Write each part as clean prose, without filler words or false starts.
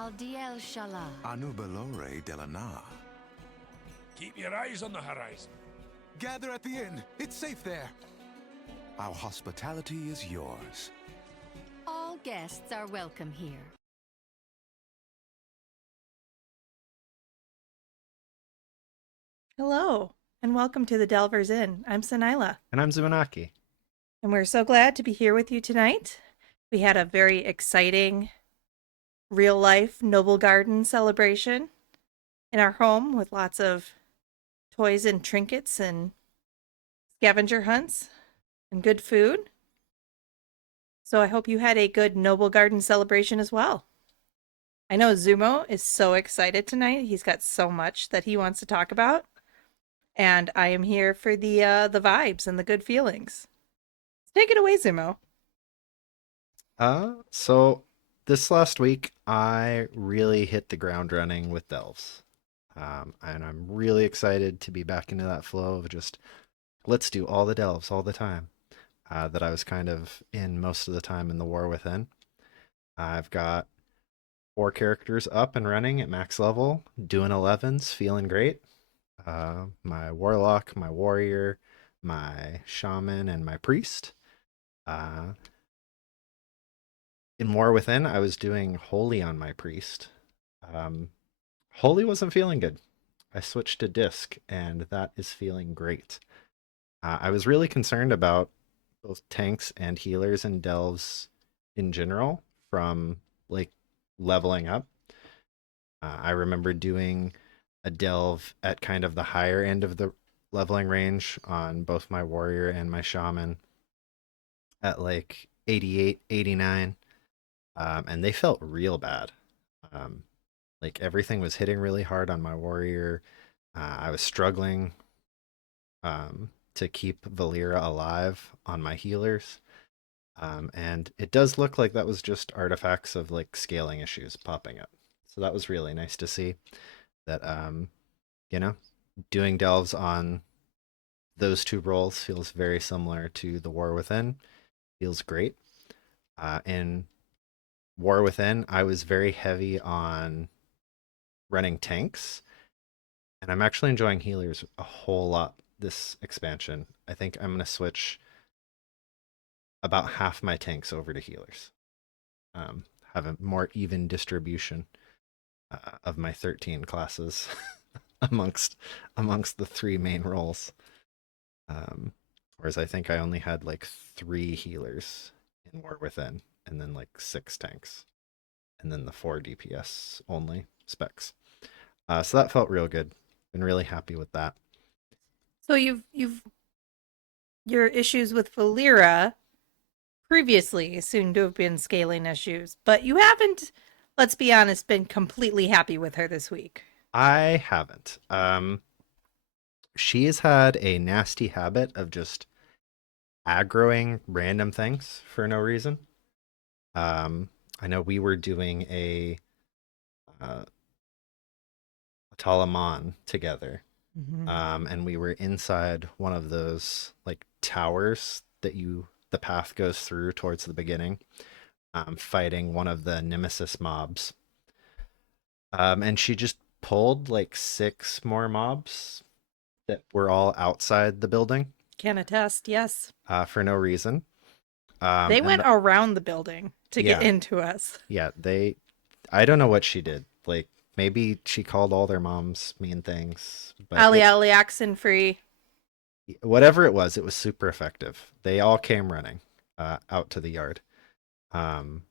Aldiel Shala. Anubalore Delana. Keep your eyes on the horizon. Gather at the inn. It's safe there. Our hospitality is yours. All guests are welcome here. Hello, and welcome to the Delvers Inn. I'm Sanila, And I'm Zumanaki. and we're so glad to be here with you tonight. We had a very exciting real-life Noble Garden celebration in our home with lots of toys and trinkets and scavenger hunts and good food. So I hope you had a good Noble Garden celebration as well. I know Zumo is so excited tonight. He's got so much that he wants to talk about. And I am here for the vibes and the good feelings. Take it away, Zumo. So this last week, I really hit the ground running with Delves. And I'm really excited to be back into that flow of just, let's do all the Delves all the time. That I was kind of in most of the time in the War Within. I've got 4 characters up and running at max level, doing 11s, feeling great. My Warlock, my Warrior, my Shaman, and my Priest. In War Within, I was doing Holy on my Priest. Holy wasn't feeling good. I switched to Disc, and that is feeling great. I was really concerned about both tanks and healers and delves in general from like leveling up. I remember doing a delve at kind of the higher end of the leveling range on both my warrior and my shaman at like 88, 89. And they felt real bad. Like everything was hitting really hard on my warrior. I was struggling to keep Valera alive on my healers. And it does look like that was just artifacts of like scaling issues popping up. So that was really nice to see that, doing delves on those 2 roles feels very similar to the War Within. Feels great. In War Within, I was very heavy on running tanks, and I'm actually enjoying healers a whole lot this expansion. I think I'm going to switch about half my tanks over to healers. Have a more even distribution of my 13 classes amongst the 3 main roles. Whereas I think I only had like 3 healers in War Within, and then like 6 tanks, and then the 4 DPS only specs. So that felt real good. Been really happy with that. So you've your issues with Valera previously seem to have been scaling issues, but you haven't, let's be honest, been completely happy with her this week. I haven't. She has had a nasty habit of just aggroing random things for no reason. I know we were doing a Talaman together. And we were inside one of those like towers that the path goes through towards the beginning, fighting one of the nemesis mobs. And she just pulled like 6 more mobs that were all outside the building. Can attest, yes. For no reason. They went around the building to get into us. Yeah, I don't know what she did. Like, maybe she called all their moms mean things. But Ali Oxen free. Whatever it was super effective. They all came running out to the yard. And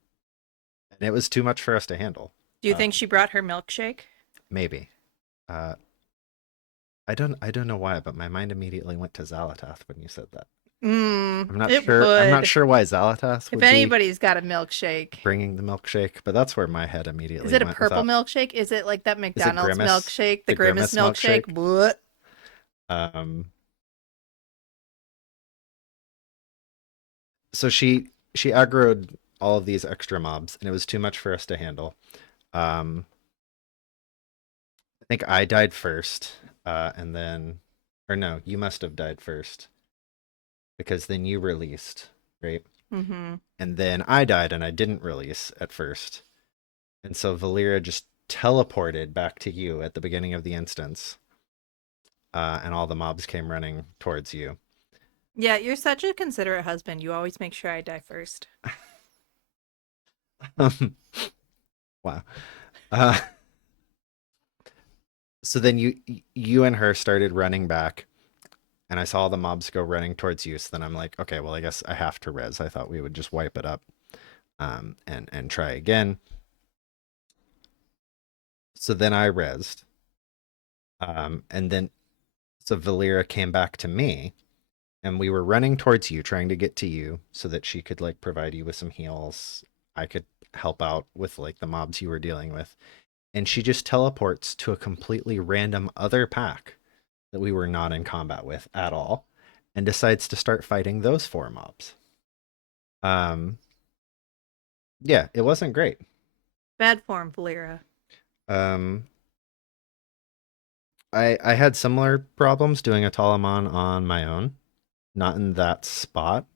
it was too much for us to handle. Do you think she brought her milkshake? Maybe. I don't know why, but my mind immediately went to Xal'atath when you said that. I'm not sure. I'm not sure why Xal'atath would if anybody's got a milkshake, bringing the milkshake, but that's where my head immediately is it a went purple milkshake? Is it like that McDonald's Grimace? milkshake, the Grimace milkshake? What? So she aggroed all of these extra mobs, and it was too much for us to handle. I think I died first, and then, or no, you must have died first, because then you released, right? Mm-hmm. And then I died, and I didn't release at first. And so Valera just teleported back to you at the beginning of the instance, and all the mobs came running towards you. Yeah, you're such a considerate husband. You always make sure I die first. Wow. Uh, so then you and her started running back, and I saw the mobs go running towards you. So then I'm like, okay, well, I guess I have to res. I thought we would just wipe it up, and try again. So then I resed, and then so Valera came back to me, and we were running towards you, trying to get to you so that she could like provide you with some heals. I could help out with like the mobs you were dealing with. And she just teleports to a completely random other pack that we were not in combat with at all, and decides to start fighting those 4 mobs. Yeah, it wasn't great. Bad form, Valera. Um, I had similar problems doing a Talaman on my own, not in that spot,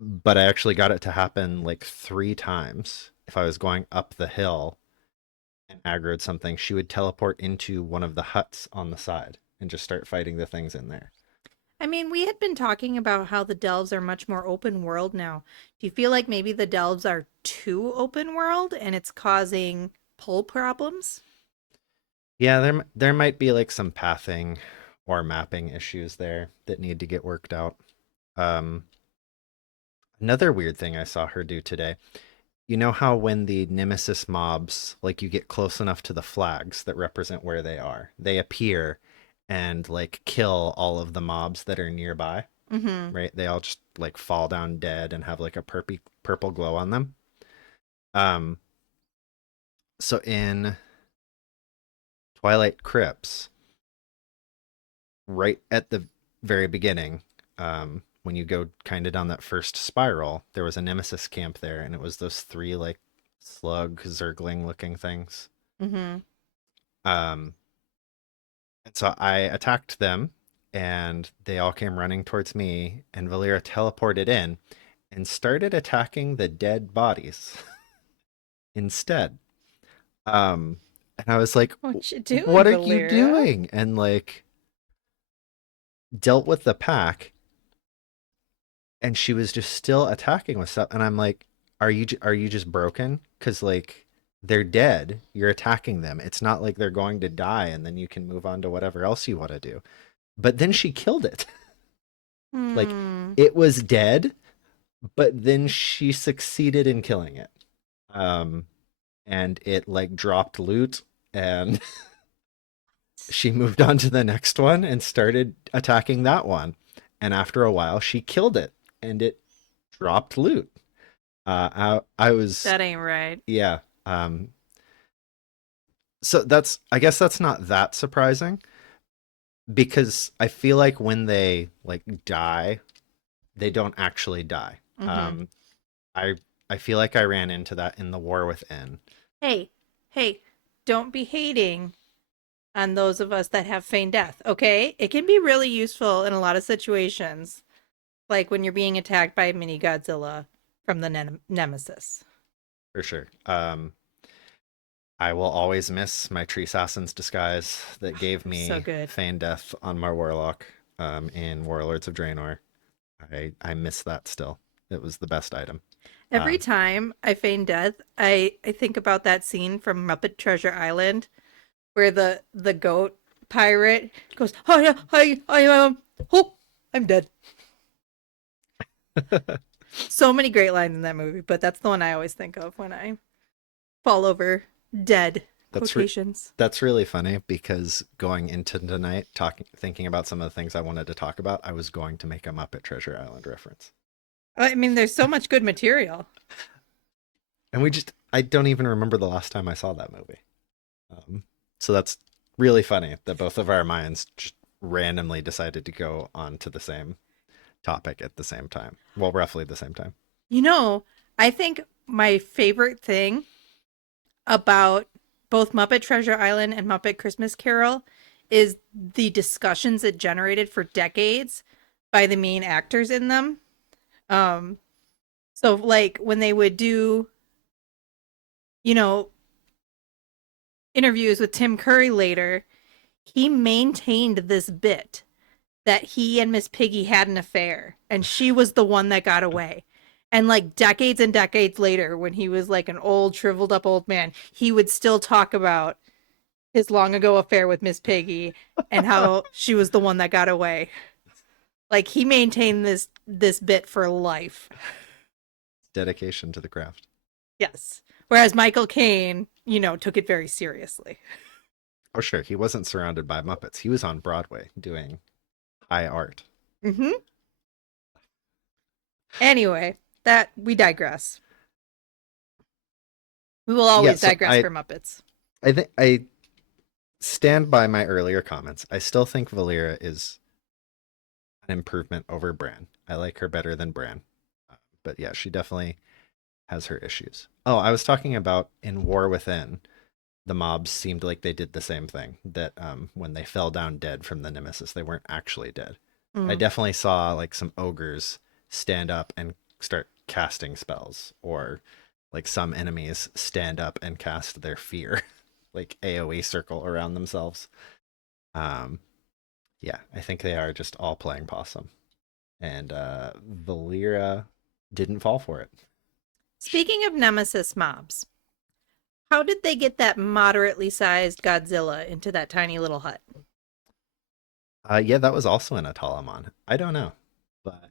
but I actually got it to happen like 3 times. If I was going up the hill and aggroed something, she would teleport into one of the huts on the side and just start fighting the things in there. I mean, we had been talking about how the delves are much more open world now. Do you feel like maybe the delves are too open world and it's causing pull problems? Yeah, there might be like some pathing or mapping issues there that need to get worked out. Um, Another weird thing I saw her do today. You know how when the Nemesis mobs, like you get close enough to the flags that represent where they are, they appear and like kill all of the mobs that are nearby, Mm-hmm. right? They all just like fall down dead and have like a purple glow on them. Um, so in Twilight Crypts, right at the very beginning, when you go kind of down that first spiral, there was a Nemesis camp there, and it was those 3 like slug zergling looking things. Mm-hmm. Um, and so I attacked them, and they all came running towards me, and Valera teleported in and started attacking the dead bodies instead. And I was like, What you doing, what are you Valera? doing? And like dealt with the pack, and she was just still attacking with stuff, and I'm like, are you just broken? Because like they're dead, you're attacking them, it's not like they're going to die and then you can move on to whatever else you want to do. But then she killed it. Like Hmm. it was dead, but then she succeeded in killing it. um and it like dropped loot, and she moved on to the next one and started attacking that one, and after a while she killed it, and it dropped loot. I was, That ain't right. yeah. So that's, I guess that's not that surprising, because I feel like when they like die, they don't actually die. Mm-hmm. I I feel like I ran into that in the War Within. Hey, hey, don't be hating on those of us that have feigned death, okay? It can be really useful in a lot of situations, like when you're being attacked by a mini Godzilla from the Nemesis. For sure. I will always miss my Tree Assassin's disguise that gave So me good. Feign Death on my Warlock, in Warlords of Draenor. I miss that still. It was the best item. Every Um, time I feign death, I think about that scene from Muppet Treasure Island where the goat pirate goes, "Oh yeah, oh, I'm dead." So many great lines in that movie, but that's the one I always think of when I fall over dead. that's Quotations. that's really funny, because going into tonight, thinking about some of the things I wanted to talk about, I was going to make a Muppet Treasure Island reference. I mean, there's so much good material. And I don't even remember the last time I saw that movie. So that's really funny that both of our minds just randomly decided to go on to the same topic at the same time. Well, roughly the same time. You know, I think my favorite thing about both Muppet Treasure Island and Muppet Christmas Carol is the discussions it generated for decades by the main actors in them. Um, so like when they would do you know, interviews with Tim Curry later, he maintained this bit that he and Miss Piggy had an affair and she was the one that got away. And like decades and decades later, when he was like an old, shriveled up old man, he would still talk about his long ago affair with Miss Piggy and how she was the one that got away. Like he maintained this bit for life. Dedication to the craft. Yes. Whereas Michael Caine, took it very seriously. Oh, sure. He wasn't surrounded by Muppets. He was on Broadway doing high art. Mm-hmm. Anyway, that we digress. We will always digress for Muppets. I think I stand by my earlier comments. I still think Valera is an improvement over Bran. I like her better than Bran. But yeah, she definitely has her issues. Oh, I was talking about in War Within, the mobs seemed like they did the same thing. That when they fell down dead from the Nemesis, they weren't actually dead. I definitely saw like some ogres stand up and start casting spells, or like some enemies stand up and cast their fear, like AoE circle around themselves. Yeah, I think they are just all playing possum. And Valera didn't fall for it. Speaking of Nemesis mobs, how did they get that moderately sized Godzilla into that tiny little hut? Yeah, that was also in Atalamon. I don't know, but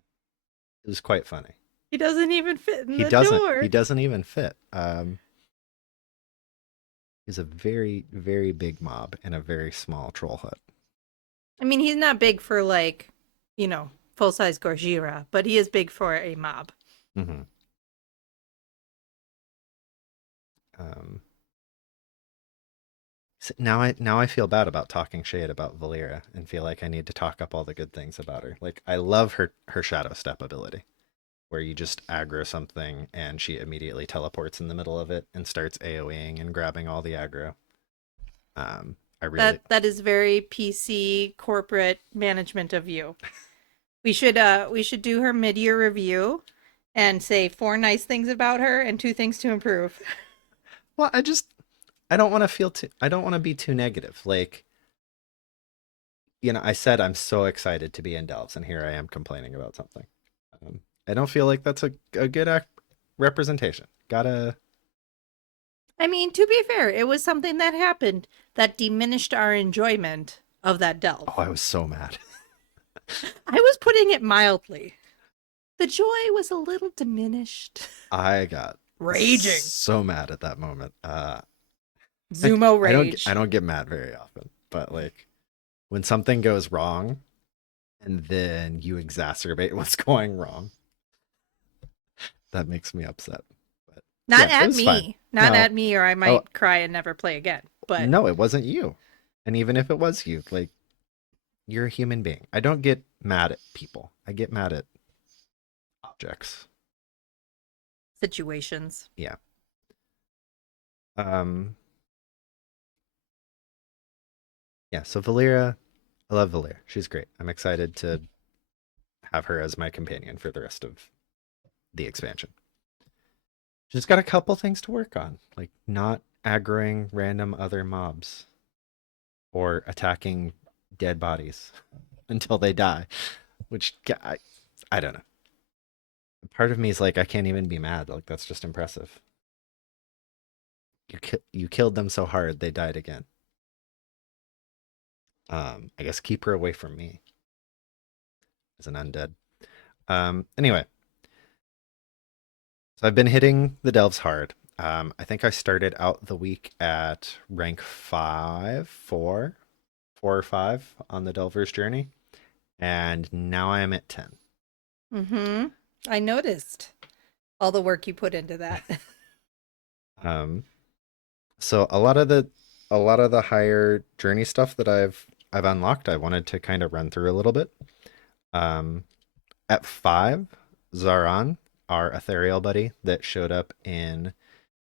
it was quite funny. He doesn't even fit in He the doesn't. door. He doesn't even fit. He's a very, very big mob in a very small troll hut. I mean, he's not big for like, full-size Gorgira, but he is big for a mob. Mm-hmm. So now I feel bad about talking shade about Valera and feel like I need to talk up all the good things about her. Like I love her Shadow Step ability, where you just aggro something and she immediately teleports in the middle of it and starts AoEing and grabbing all the aggro. I really that is very PC corporate management of you. We should do her mid-year review and say 4 nice things about her and 2 things to improve. Well, I don't want to be too negative. Like, I said I'm so excited to be in Delves, and here I am complaining about something. I don't feel like that's a good representation. I mean, to be fair, it was something that happened that diminished our enjoyment of that delve. Oh, I was so mad. I was putting it mildly. The joy was a little diminished. I got raging. So mad at that moment. Zumo rage. I don't get mad very often, but like when something goes wrong and then you exacerbate what's going wrong, that makes me upset. But Not yeah, at me. Fine. Not at me, or I might cry and never play again. But no, it wasn't you. And even if it was you, like, you're a human being. I don't get mad at people. I get mad at objects. Situations. Yeah. Yeah, so Valera, I love Valera. She's great. I'm excited to have her as my companion for the rest of the expansion. She's got a couple things to work on, like not aggroing random other mobs or attacking dead bodies until they die, which I don't know. Part of me is like, I can't even be mad. Like, that's just impressive. You killed them so hard, they died again. I guess keep her away from me as an undead. Anyway, so I've been hitting the delves hard. I think I started out the week at rank 4 or 5 on the Delver's Journey, and now I am at 10. Mm-hmm. I noticed all the work you put into that. So a lot of the higher journey stuff that I've unlocked, I wanted to kind of run through a little bit. At 5, Zaran, our ethereal buddy that showed up in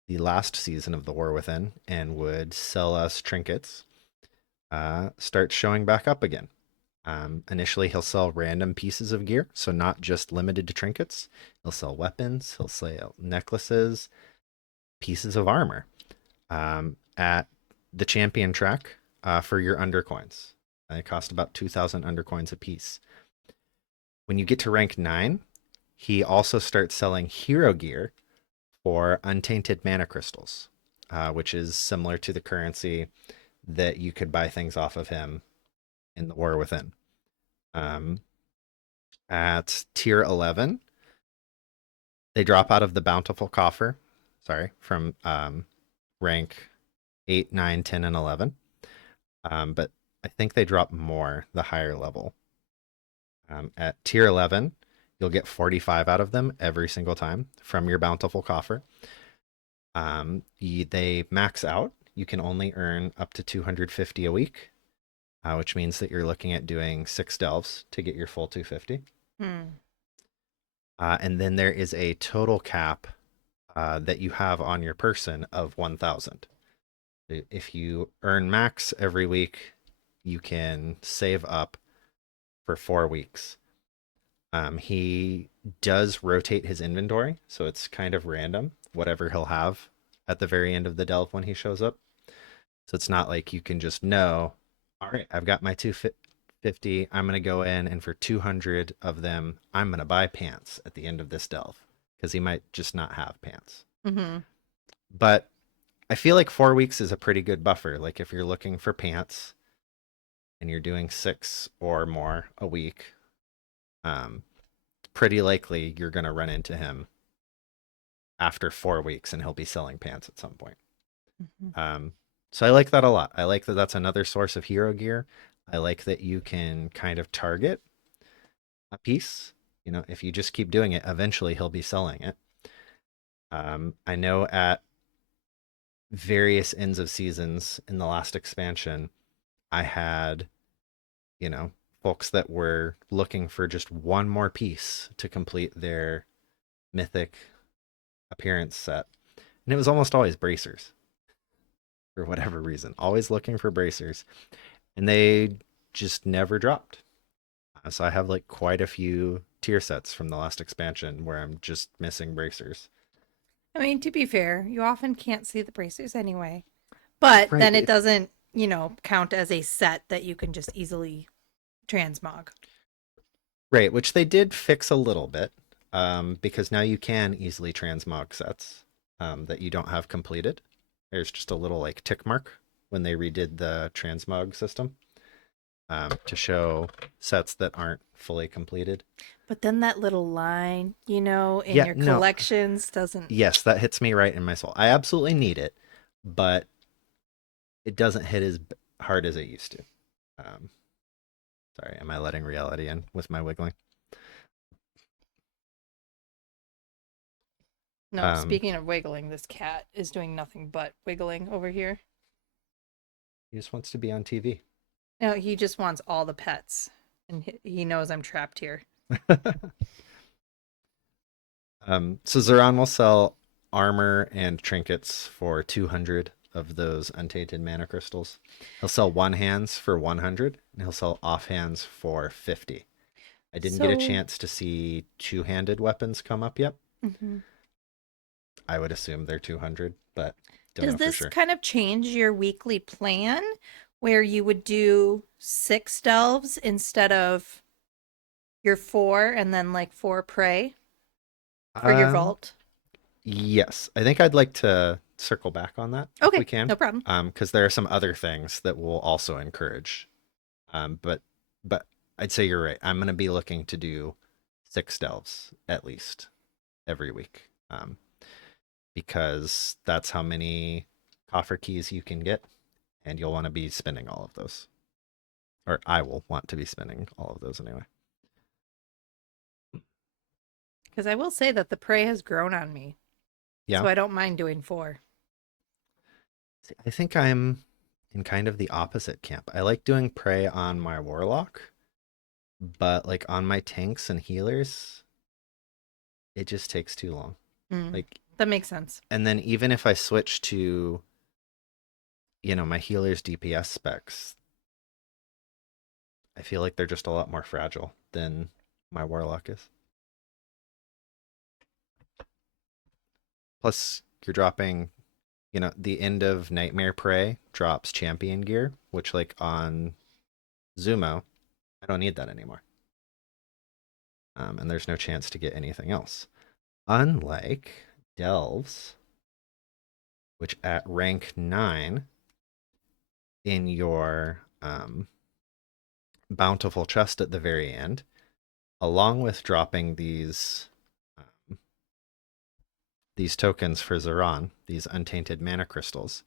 the last season of The War Within and would sell us trinkets, starts showing back up again. Initially, he'll sell random pieces of gear, so not just limited to trinkets. He'll sell weapons, he'll sell necklaces, pieces of armor. at the champion track for your undercoins. They cost about 2,000 undercoins a piece. When you get to rank 9, he also starts selling hero gear for untainted mana crystals, which is similar to the currency that you could buy things off of him in the War Within. At tier 11, they drop out of the bountiful coffer, from rank 8, 9, 10, and 11. But I think they drop more the higher level. At tier 11, you'll get 45 out of them every single time from your bountiful coffer. They max out. You can only earn up to 250 a week, which means that you're looking at doing 6 delves to get your full 250. And then there is a total cap that you have on your person of 1,000. If you earn max every week, you can save up for 4 weeks. He does rotate his inventory, so it's kind of random, whatever he'll have at the very end of the delve when he shows up. So it's not like you can just know, all right, I've got my 250, I'm going to go in, and for 200 of them, I'm going to buy pants at the end of this delve, because he might just not have pants. But I feel like 4 weeks is a pretty good buffer. Like if you're looking for pants and you're doing 6 or more a week, pretty likely you're going to run into him after 4 weeks and he'll be selling pants at some point. So I like that a lot. I like that that's another source of hero gear. I like that you can kind of target a piece. You know, if you just keep doing it, eventually he'll be selling it. I know at various ends of seasons in the last expansion, I had, folks that were looking for just one more piece to complete their mythic appearance set. And it was almost always bracers for whatever reason, always looking for bracers. And they just never dropped. So I have like quite a few tier sets from the last expansion where I'm just missing bracers. I mean, to be fair, you often can't see the bracers anyway. But Right, then it doesn't, count as a set that you can just easily transmog. Right, which they did fix a little bit, because now you can easily transmog sets that you don't have completed. There's just a little like tick mark when they redid the transmog system to show sets that aren't fully completed. But then that little line, in your collections doesn't. Yes, that hits me right in my soul. I absolutely need it, but it doesn't hit as hard as it used to. Sorry, am I letting reality in with my wiggling? No, speaking of wiggling, this cat is doing nothing but wiggling over here. He just wants to be on TV. No, he just wants all the pets, and he knows I'm trapped here. So Zoran will sell armor and trinkets for 200 of those untainted mana crystals. He'll sell one hands for 100, and he'll sell off hands for 50. I didn't get a chance to see two-handed weapons come up yet. I would assume they're 200, but don't know for Does this sure. kind of change your weekly plan where you would do 6 delves instead of your 4 and then like 4 prey for your vault? Yes, I think I'd like to circle back on that if Okay, we can. no problem. Because there are some other things that we'll also encourage. But I'd say you're right. I'm going to be looking to do 6 delves at least every week. Because that's how many coffer keys you can get, and you'll want to be spending all of those. Or I will want to be spending all of those anyway. Because I will say that the prey has grown on me. Yeah. So I don't mind doing 4. See, I think I'm in kind of the opposite camp. I like doing prey on my warlock, but like on my tanks and healers, it just takes too long. Like that makes sense. And then even if I switch to, my healer's DPS specs, I feel like they're just a lot more fragile than my warlock is. Plus, you're dropping the end of Nightmare Prey drops champion gear, which like on Zumo, I don't need that anymore. And there's no chance to get anything else. Unlike Delves, which at rank 9 in your bountiful chest at the very end, along with dropping these tokens for Zeron, these untainted mana crystals,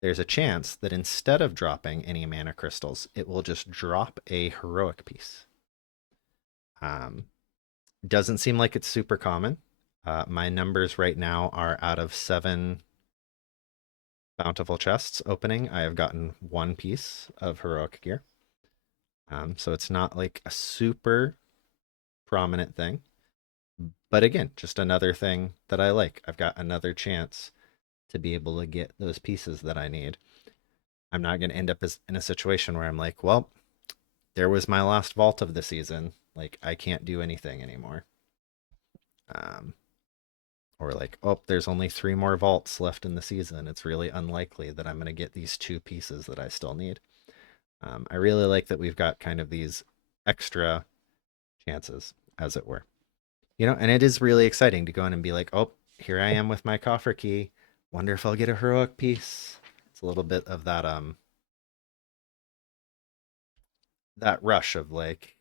there's a chance that instead of dropping any mana crystals, it will just drop a heroic piece. Doesn't seem like it's super common. My numbers right now are out of 7 bountiful chests opening. I have gotten 1 piece of heroic gear. So it's not like a super prominent thing. But again, just another thing that I like. I've got another chance to be able to get those pieces that I need. I'm not going to end up in a situation where I'm like, well, there was my last vault of the season. Like, I can't do anything anymore. Or like, oh, there's only 3 more vaults left in the season. It's really unlikely that I'm going to get these 2 pieces that I still need. I really like that we've got kind of these extra chances, as it were. And it is really exciting to go in and be like, oh, here I am with my coffer key. Wonder if I'll get a heroic piece. It's a little bit of that that rush of like,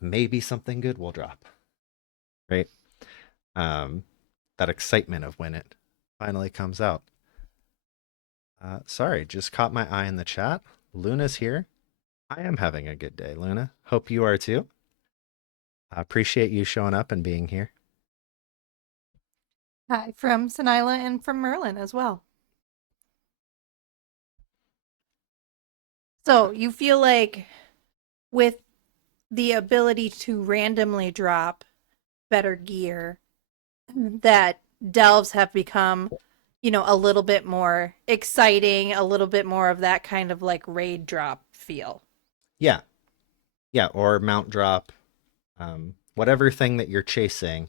maybe something good will drop. Right? That excitement of when it finally comes out. Sorry, just caught my eye in the chat. Luna's here. I am having a good day, Luna. Hope you are too. I appreciate you showing up and being here. Hi from Sanila and from Merlin as well. So you feel like with the ability to randomly drop better gear, that delves have become, a little bit more exciting, a little bit more of that kind of like raid drop feel. Yeah. Yeah, or mount drop. Whatever thing that you're chasing,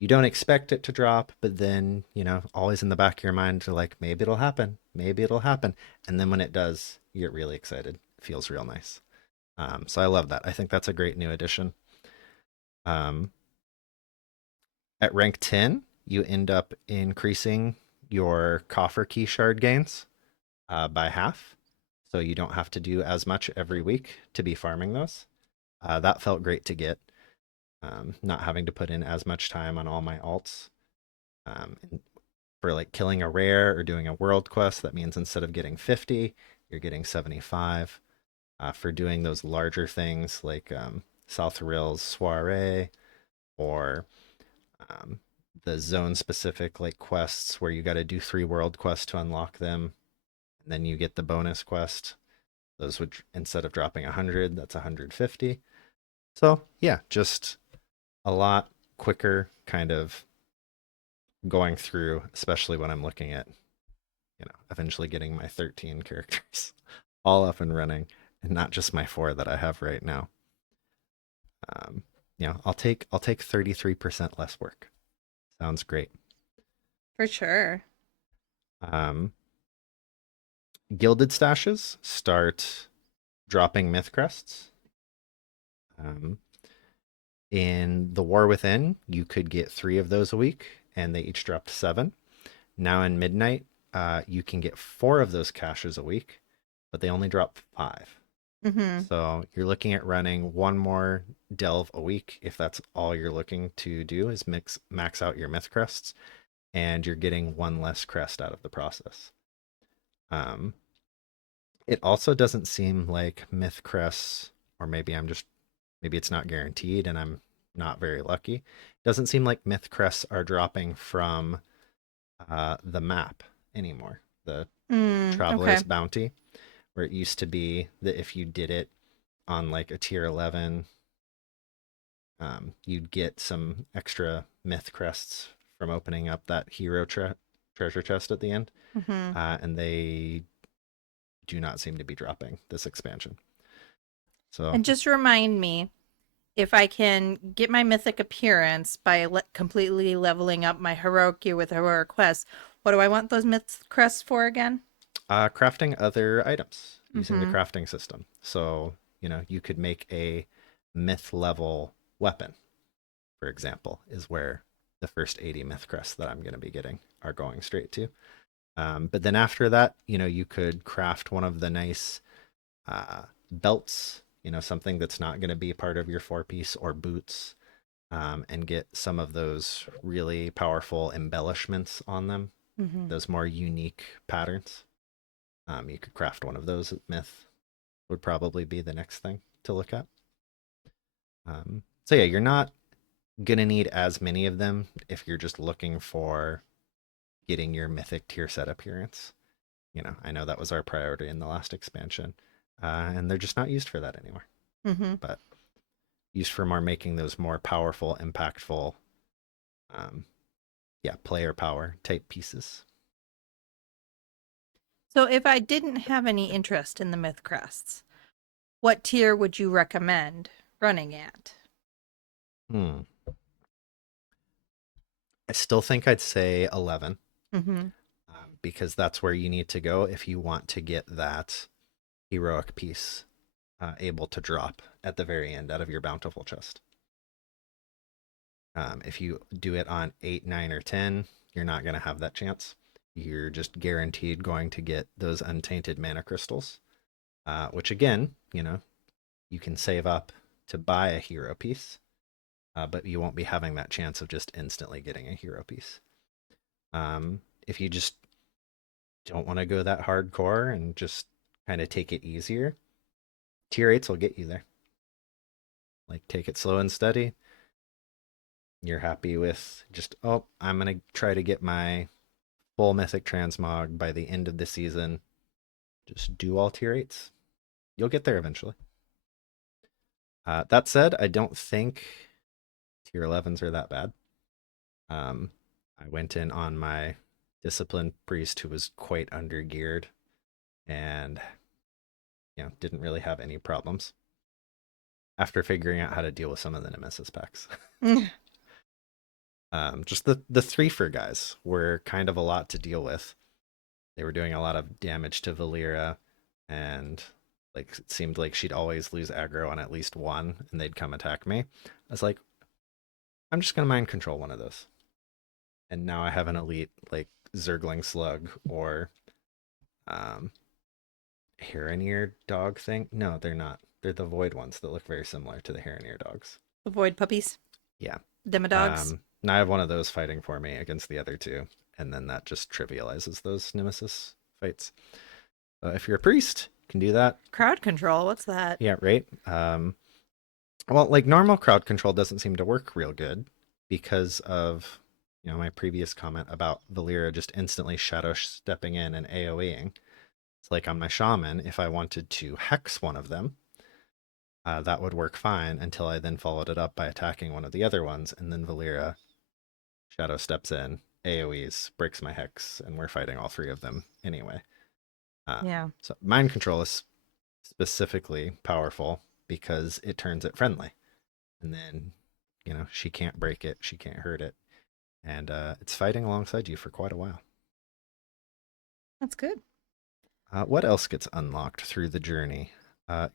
you don't expect it to drop, but then, always in the back of your mind, you're like, maybe it'll happen. Maybe it'll happen. And then when it does, you get really excited. It feels real nice. So I love that. I think that's a great new addition. At rank 10, you end up increasing your coffer key shard gains by half. So you don't have to do as much every week to be farming those. That felt great to get. Not having to put in as much time on all my alts. For like killing a rare or doing a world quest, that means instead of getting 50, you're getting 75. For doing those larger things like South Rills Soiree, or the zone specific like quests where you got to do 3 world quests to unlock them, and then you get the bonus quest. Those would, instead of dropping 100, that's 150. So yeah, just a lot quicker kind of going through, especially when I'm looking at, eventually getting my 13 characters all up and running, and not just my 4 that I have right now. I'll take 33% less work. Sounds great. For sure. Gilded stashes start dropping myth crests. In the War Within, you could get 3 of those a week, and they each dropped 7. Now in Midnight, you can get 4 of those caches a week, but they only drop 5. Mm-hmm. So you're looking at running 1 more delve a week if that's all you're looking to do is max out your myth crests, and you're getting 1 less crest out of the process. It also doesn't seem like myth crests, or maybe it's not guaranteed and I'm not very lucky. Doesn't seem like myth crests are dropping from the map anymore. The Traveler's Bounty, where it used to be that if you did it on like a tier 11, you'd get some extra myth crests from opening up that hero treasure chest at the end. Mm-hmm. And they do not seem to be dropping this expansion. So, and just remind me, if I can get my mythic appearance by completely leveling up my heroic gear with heroic quests, What do I want those myth crests for again? Crafting other items using the Mhm. crafting system. So, you could make a myth level weapon, for example, is where the first 80 myth crests that I'm going to be getting are going straight to. But then after that, you could craft one of the nice belts, something that's not going to be part of your 4-piece, or boots, and get some of those really powerful embellishments on them, Mhm. those more unique patterns. You could craft one of those at Myth, would probably be the next thing to look at. So yeah, you're not going to need as many of them if you're just looking for getting your mythic tier set appearance. I know that was our priority in the last expansion, and they're just not used for that anymore. Mhm. But used for more making those more powerful, impactful, player power type pieces. So if I didn't have any interest in the myth crests, what tier would you recommend running at? I still think I'd say 11, Mhm. because that's where you need to go if you want to get that heroic piece able to drop at the very end out of your bountiful chest. If you do it on 8, 9, or 10, you're not going to have that chance. You're just guaranteed going to get those untainted mana crystals, which again, you can save up to buy a hero piece, but you won't be having that chance of just instantly getting a hero piece. If you just don't want to go that hardcore and just kind of take it easier, tier 8s will get you there. Like, take it slow and steady. You're happy with just, I'm going to try to get my full mythic transmog by the end of the season. Just do all tier 8s. You'll get there eventually. That said, I don't think tier 11s are that bad. I went in on my disciplined priest who was quite undergeared and didn't really have any problems after figuring out how to deal with some of the nemesis packs. Just the 3 guys were kind of a lot to deal with. They were doing a lot of damage to Valeera, and like it seemed like she'd always lose aggro on at least one, and they'd come attack me. I was like, I'm just gonna mind control one of those, and now I have an elite like Zergling Slug or Heron dog thing. No, they're not. They're the Void ones that look very similar to the Heron dogs. The void puppies, Yeah. demodogs. Now I have one of those fighting for me against the other 2, and then that just trivializes those nemesis fights. If you're a priest, you can do that. Crowd control, what's that? Yeah, right. Well, like, normal crowd control doesn't seem to work real good because of my previous comment about Valeera just instantly shadow stepping in and AoEing. It's like on my shaman, if I wanted to hex one of them, that would work fine until I then followed it up by attacking one of the other ones, and then Valeera shadow steps in, AoEs, breaks my hex, and we're fighting all 3 of them anyway. Yeah. So mind control is specifically powerful because it turns it friendly, and then she can't break it, she can't hurt it, and it's fighting alongside you for quite a while. That's good. What else gets unlocked through the journey?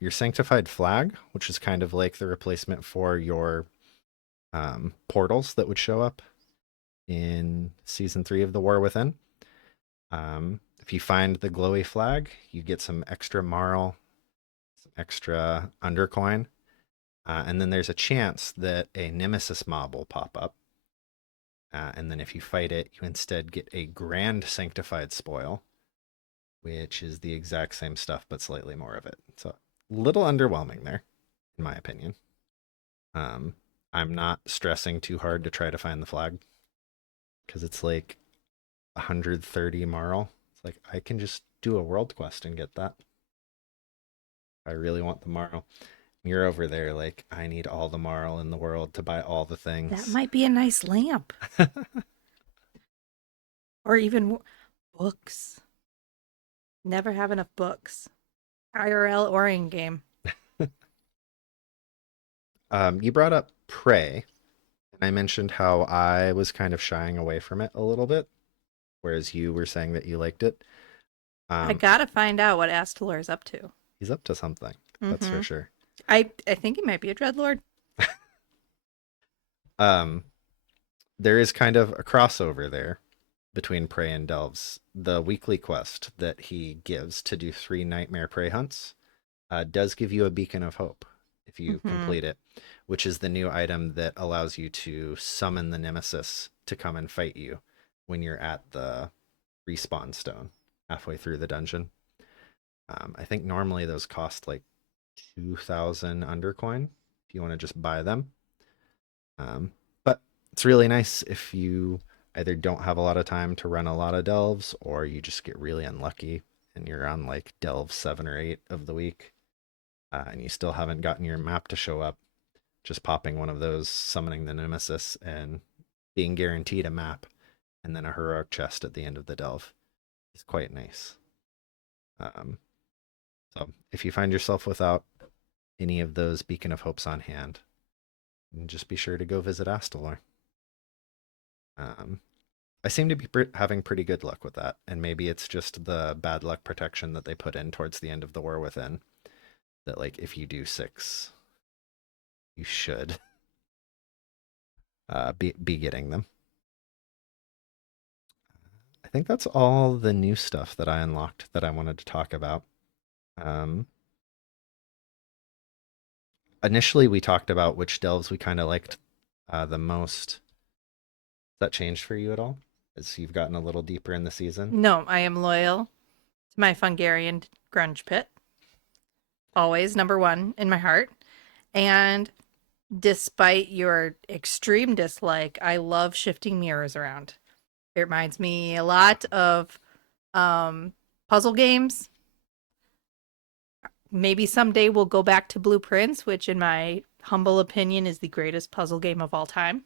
Your sanctified flag, which is kind of like the replacement for your portals that would show up in season 3 of The War Within. If you find the glowy flag, you get some extra marl, some extra undercoin, and then there's a chance that a nemesis mob will pop up. And then if you fight it, you instead get a grand sanctified spoil, which is the exact same stuff but slightly more of it. So a little underwhelming there, in my opinion. I'm not stressing too hard to try to find the flag because it's like 130 marl. It's like I can just do a world quest and get that. I really want the marl. You're over there like, I need all the marl in the world to buy all the things. That might be a nice lamp. Or even books. Never have enough books. IRL or in game. You brought up Prey, and I mentioned how I was kind of shying away from it a little bit. whereas you were saying that you liked it. I gotta find out what Astalor's up to. He's up to something, that's for Mhm. sure. I think he might be a Dreadlord. Um, there is kind of a crossover there between prey and delves. The weekly quest that he gives to do 3 nightmare prey hunts does give you a beacon of hope if you Mhm. complete it, which is the new item that allows you to summon the nemesis to come and fight you when you're at the respawn stone halfway through the dungeon. I think normally those cost like 2,000 undercoin if you want to just buy them. But it's really nice if you either don't have a lot of time to run a lot of delves or you just get really unlucky and you're on like delve 7 or 8 of the week and you still haven't gotten your map to show up. Just popping one of those, summoning the nemesis, and being guaranteed a map and then a heroic chest at the end of the delve is quite nice. So if you find yourself without any of those beacon of hopes on hand, just be sure to go visit Astalor. I seem to be having pretty good luck with that, and maybe it's just the bad luck protection that they put in towards the end of the War Within, that like if you do 6, you should be getting them. I think that's all the new stuff that I unlocked that I wanted to talk about. Initially, we talked about which delves we kind of liked the most. Has that changed for you at all as you've gotten a little deeper in the season? No, I am loyal to my Fungarian grunge pit. Always number 1 in my heart. And despite your extreme dislike, I love shifting mirrors around. It reminds me a lot of puzzle games. Maybe someday we'll go back to Blueprints, which in my humble opinion is the greatest puzzle game of all time.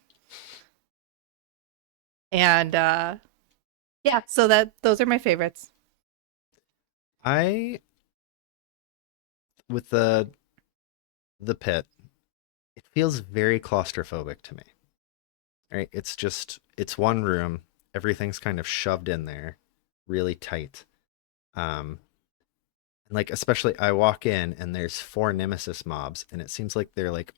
And yeah, so those are my favorites. With the pit, it feels very claustrophobic to me. Right? It's one room, everything's kind of shoved in there, really tight. Like especially I walk in and there's 4 nemesis mobs and it seems like they're like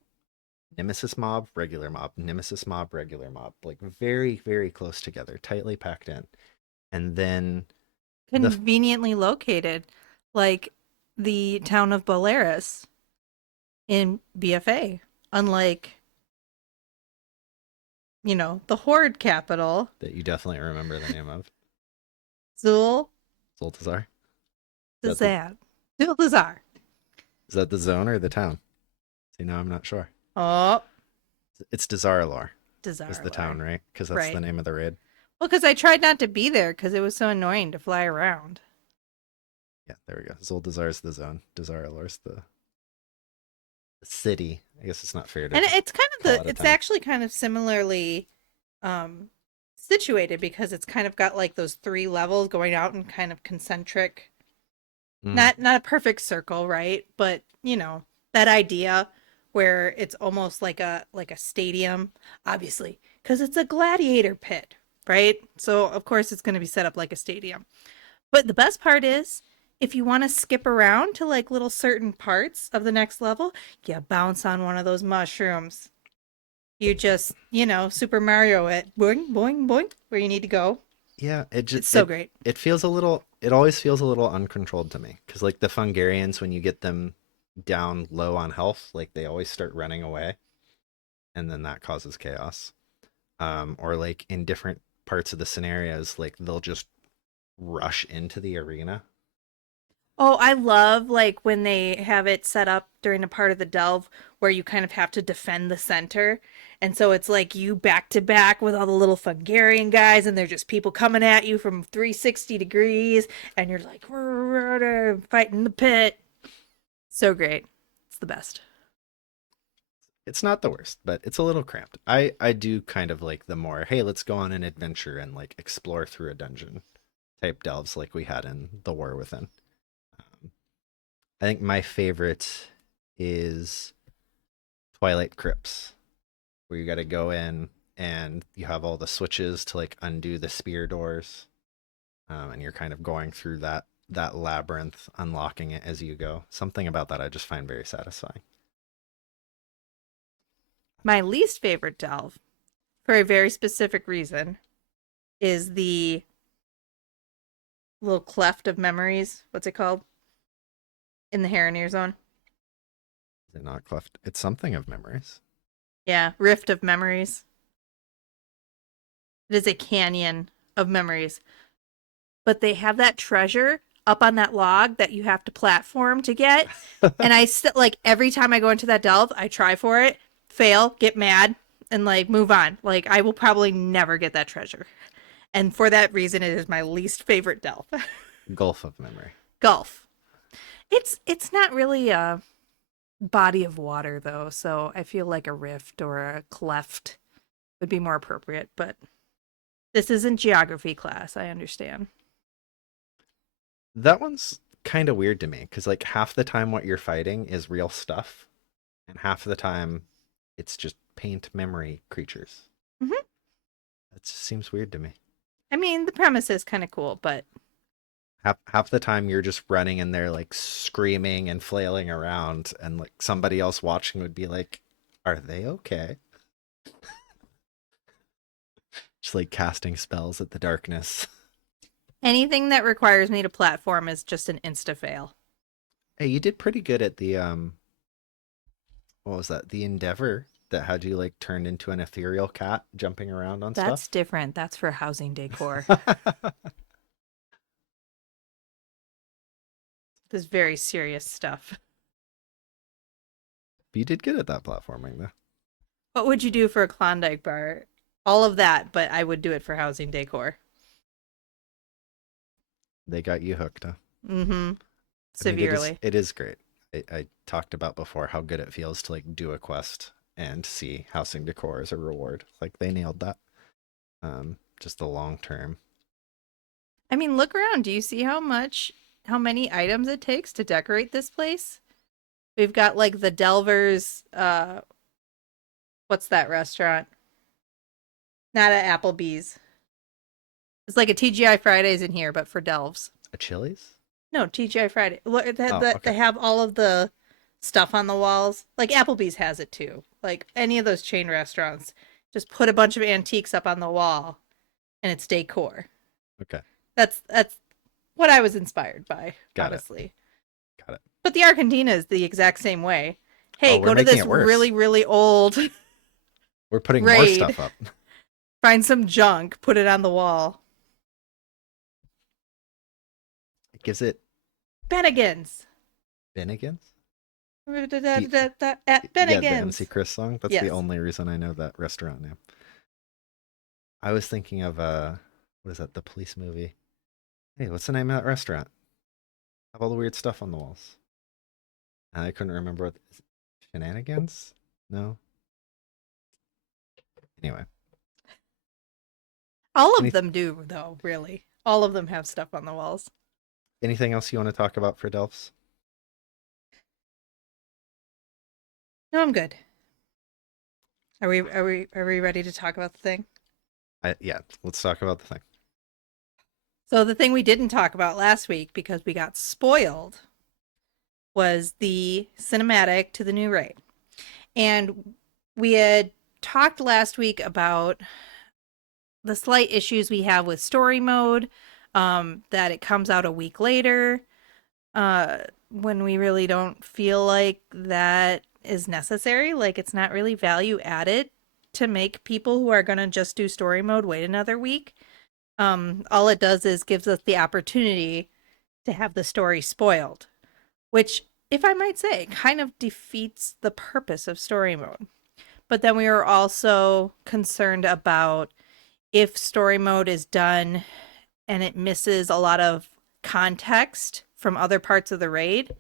nemesis mob, regular mob, nemesis mob, regular mob, like very, very close together, tightly packed in. And then Conveniently located, like the town of Bolaris in BFA. Unlike, the Horde capital, that you definitely remember the name of. Zul Zoltazar. Dazan. Zul'Dazar. Is that the zone or the town? See, now I'm not sure. Oh, It's Dazar'alor Dazar. is the town, right? Because that's Right. the name of the raid. Well, because I tried not to be there because it was so annoying to fly around. Yeah, there we go. Zuldazar's the zone. Dazar'alor's the city. I guess it's not fair to. And it's kind call of it a it's town. actually kind of similarly situated because it's kind of got like those 3 levels going out in kind of concentric, not a perfect circle, right? But that idea where it's almost like a stadium, obviously, because it's a gladiator pit, right? So of course it's going to be set up like a stadium. But the best part is, if you want to skip around to like little certain parts of the next level, you bounce on one of those mushrooms. You just, Super Mario it, boing, boing, boing, where you need to go. Yeah, It's so great. It feels a little. It always feels a little uncontrolled to me because, like the Fungarians, when you get them down low on health, like they always start running away, and then that causes chaos. Or like in different parts of the scenarios, like they'll just rush into the arena. Oh, I love like when they have it set up during a part of the delve where you kind of have to defend the center. And so it's like you back to back with all the little Fungarian guys, and they're just people coming at you from 360 degrees, and you're like fighting the pit. So great. It's the best. It's not the worst, but it's a little cramped. I do kind of like the more, hey, let's go on an adventure and like explore through a dungeon type delves like we had in the War Within. I think my favorite is Twilight Crypts, where you got to go in and you have all the switches to like undo the spear doors and you're kind of going through that labyrinth, unlocking it as you go. Something about that I just find very satisfying. My least favorite delve, for a very specific reason, is the little cleft of memories. What's it called? In the Harroneer Zone. Is it not cleft? It's something of memories. Yeah, Rift of Memories. It is a canyon of memories. But they have that treasure up on that log that you have to platform to get. And I still, like, every time I go into that delve, I try for it, fail, get mad, and, like, move on. Like, I will probably never get that treasure. And for that reason, it is my least favorite delve. Gulf of memory. Gulf. It's not really a body of water, though, so I feel like a rift or a cleft would be more appropriate, but this isn't geography class, I understand. That one's kind of weird to me because, like, half the time what you're fighting is real stuff, and half the time it's just paint memory creatures. Mhm. That just seems weird to me. I mean, the premise is kind of cool, but Half the time you're just running in there, like, screaming and flailing around, and, like, somebody else watching would be like, are they okay? Just, like, casting spells at the darkness. anything that requires me to platform is just an insta-fail. Hey, you did pretty good at the what was that? The Endeavor that had you, like, turned into an ethereal cat jumping around on That's stuff. different. That's for housing decor. This is very serious stuff. You did good at that platforming, though. What would you do for a Klondike bar? All of that, but I would do it for housing decor. They got you hooked, huh? Mm-hmm. I mean, Severely. it is great. I talked about before how good it feels to, like, do a quest and see housing decor as a reward. Like, they nailed that. Just the long term. I mean, look around. Do you see how many items it takes to decorate this place? We've got, like, the Delvers, what's that restaurant? Not at Applebee's. It's like a TGI Fridays in here, but for delves. A Chili's? No, TGI Friday. Look, okay. they have all of the stuff on the walls. Like Applebee's has it too. Like any of those chain restaurants, just put a bunch of antiques up on the wall, and it's decor. Okay. That's what I was inspired by, Got it. honestly. Got it. But the Argentina is the exact same way. Hey, Oh, we're go to making this it worse. really, really old, We're putting more Raid. stuff up. find some junk, put it on the wall. It gives it Bennigan's. Bennigan's? At Yeah, the Bennigan's. MC Chris song. That's Yes. the only reason I know that restaurant name. I was thinking of what is that? The police movie. Hey, what's the name of that restaurant? Have all the weird stuff on the walls. And I couldn't remember what. Is it Shenanigans? No. Anyway, All of Any- them do, though, really. All of them have stuff on the walls. anything else you want to talk about for Delphs? No, I'm good. Are we ready to talk about the thing? Yeah, let's talk about the thing. So the thing we didn't talk about last week because we got spoiled was the cinematic to the new raid. And we had talked last week about the slight issues we have with story mode, that it comes out a week later, when we really don't feel like that is necessary. Like it's not really value added to make people who are going to just do story mode wait another week. All it does is gives us the opportunity to have the story spoiled, which, if I might say, kind of defeats the purpose of story mode. But then we were also concerned about if story mode is done and it misses a lot of context from other parts of the raid,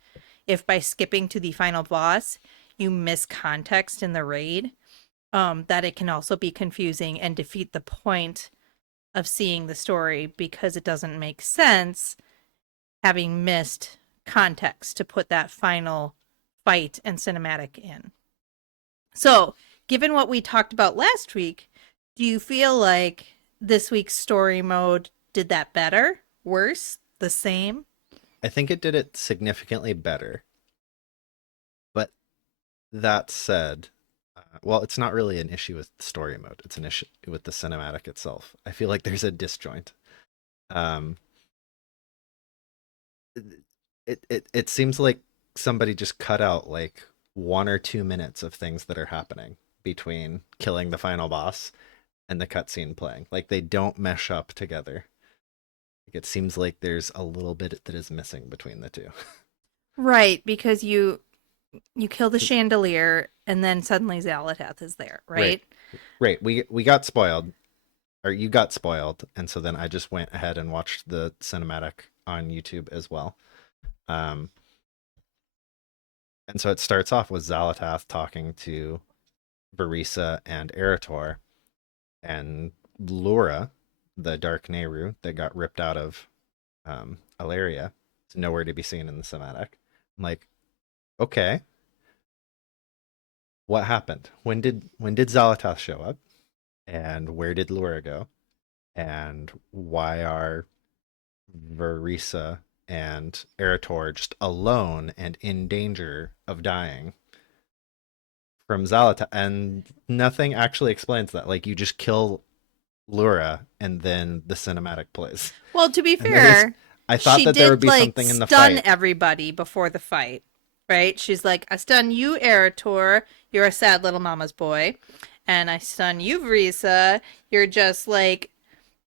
if by skipping to the final boss, you miss context in the raid, that it can also be confusing and defeat the point of seeing the story because it doesn't make sense having missed context to put that final fight and cinematic in. So, given what we talked about last week, do you feel like this week's story mode did that better? worse, the same? I think it did it significantly better. But that said, well, it's not really an issue with story mode. It's an issue with the cinematic itself. I feel like there's a disjoint. Um, it seems like somebody just cut out like 1 or 2 minutes of things that are happening between killing the final boss and the cutscene playing. Like they don't mesh up together. Like, it seems like there's a little bit that is missing between the two. Right, because you kill the chandelier and then suddenly Xalatath is there, right? Right. We got spoiled, or you got spoiled, and so then I just went ahead and watched the cinematic on YouTube as well. And so it starts off with Xalatath talking to Verisa and Eretor, and Lura, the Dark Nehru that got ripped out of Aleria, is nowhere to be seen in the cinematic. I'm like, okay, what happened? When did Xalatath show up? And where did Lura go? And why are Verisa and Eretor just alone and in danger of dying from Xalatath? And nothing actually explains that. Like, you just kill Lura and then the cinematic plays. Well, to be fair, I thought that there would be something in the stun fight. everybody before the fight, right? She's like, I stun you, Eretor. You're a sad little mama's boy. And I stun you, Verisa. You're just like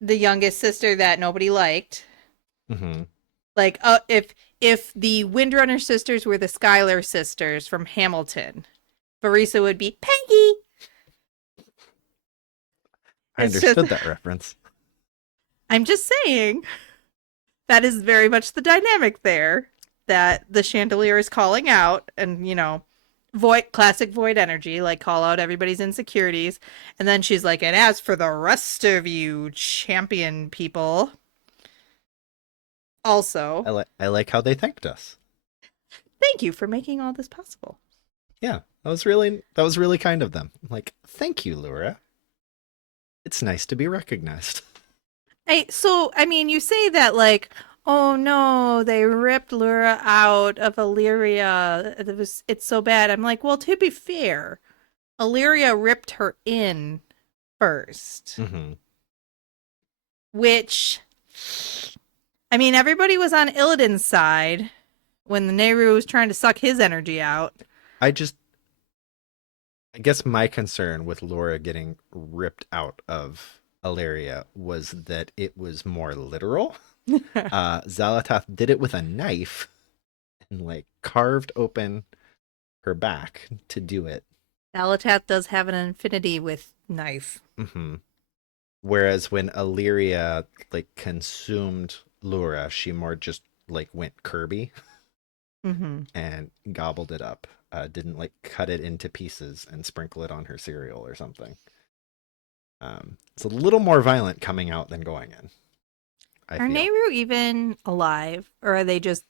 the youngest sister that nobody liked. Mm-hmm. Like, if the Windrunner sisters were the Schuyler sisters from Hamilton, Verisa would be Peggy. I understood that reference. I'm just saying that is very much the dynamic there, that the chandelier is calling out, and classic void energy, like call out everybody's insecurities, and then she's like, and as for the rest of you champion people, also I like how they thanked us. thank you for making all this possible. Yeah, that was really kind of them. Like, thank you, Lura. It's nice to be recognized. You say that like, oh no, they ripped Lura out of Illyria. It's so bad. I'm like, well, to be fair, Illyria ripped her in first. Mm-hmm. Which, everybody was on Illidan's side when the Nehru was trying to suck his energy out. I guess my concern with Laura getting ripped out of Aleria was that it was more literal. Xalatath did it with a knife and like carved open her back to do it. Xalatath does have an affinity with knife. Mm-hmm. Whereas when Illyria like consumed Lura, she more just like went Kirby and gobbled it up. Didn't like cut it into pieces and sprinkle it on her cereal or something. It's a little more violent coming out than going in. Are Nehru even alive, or are they just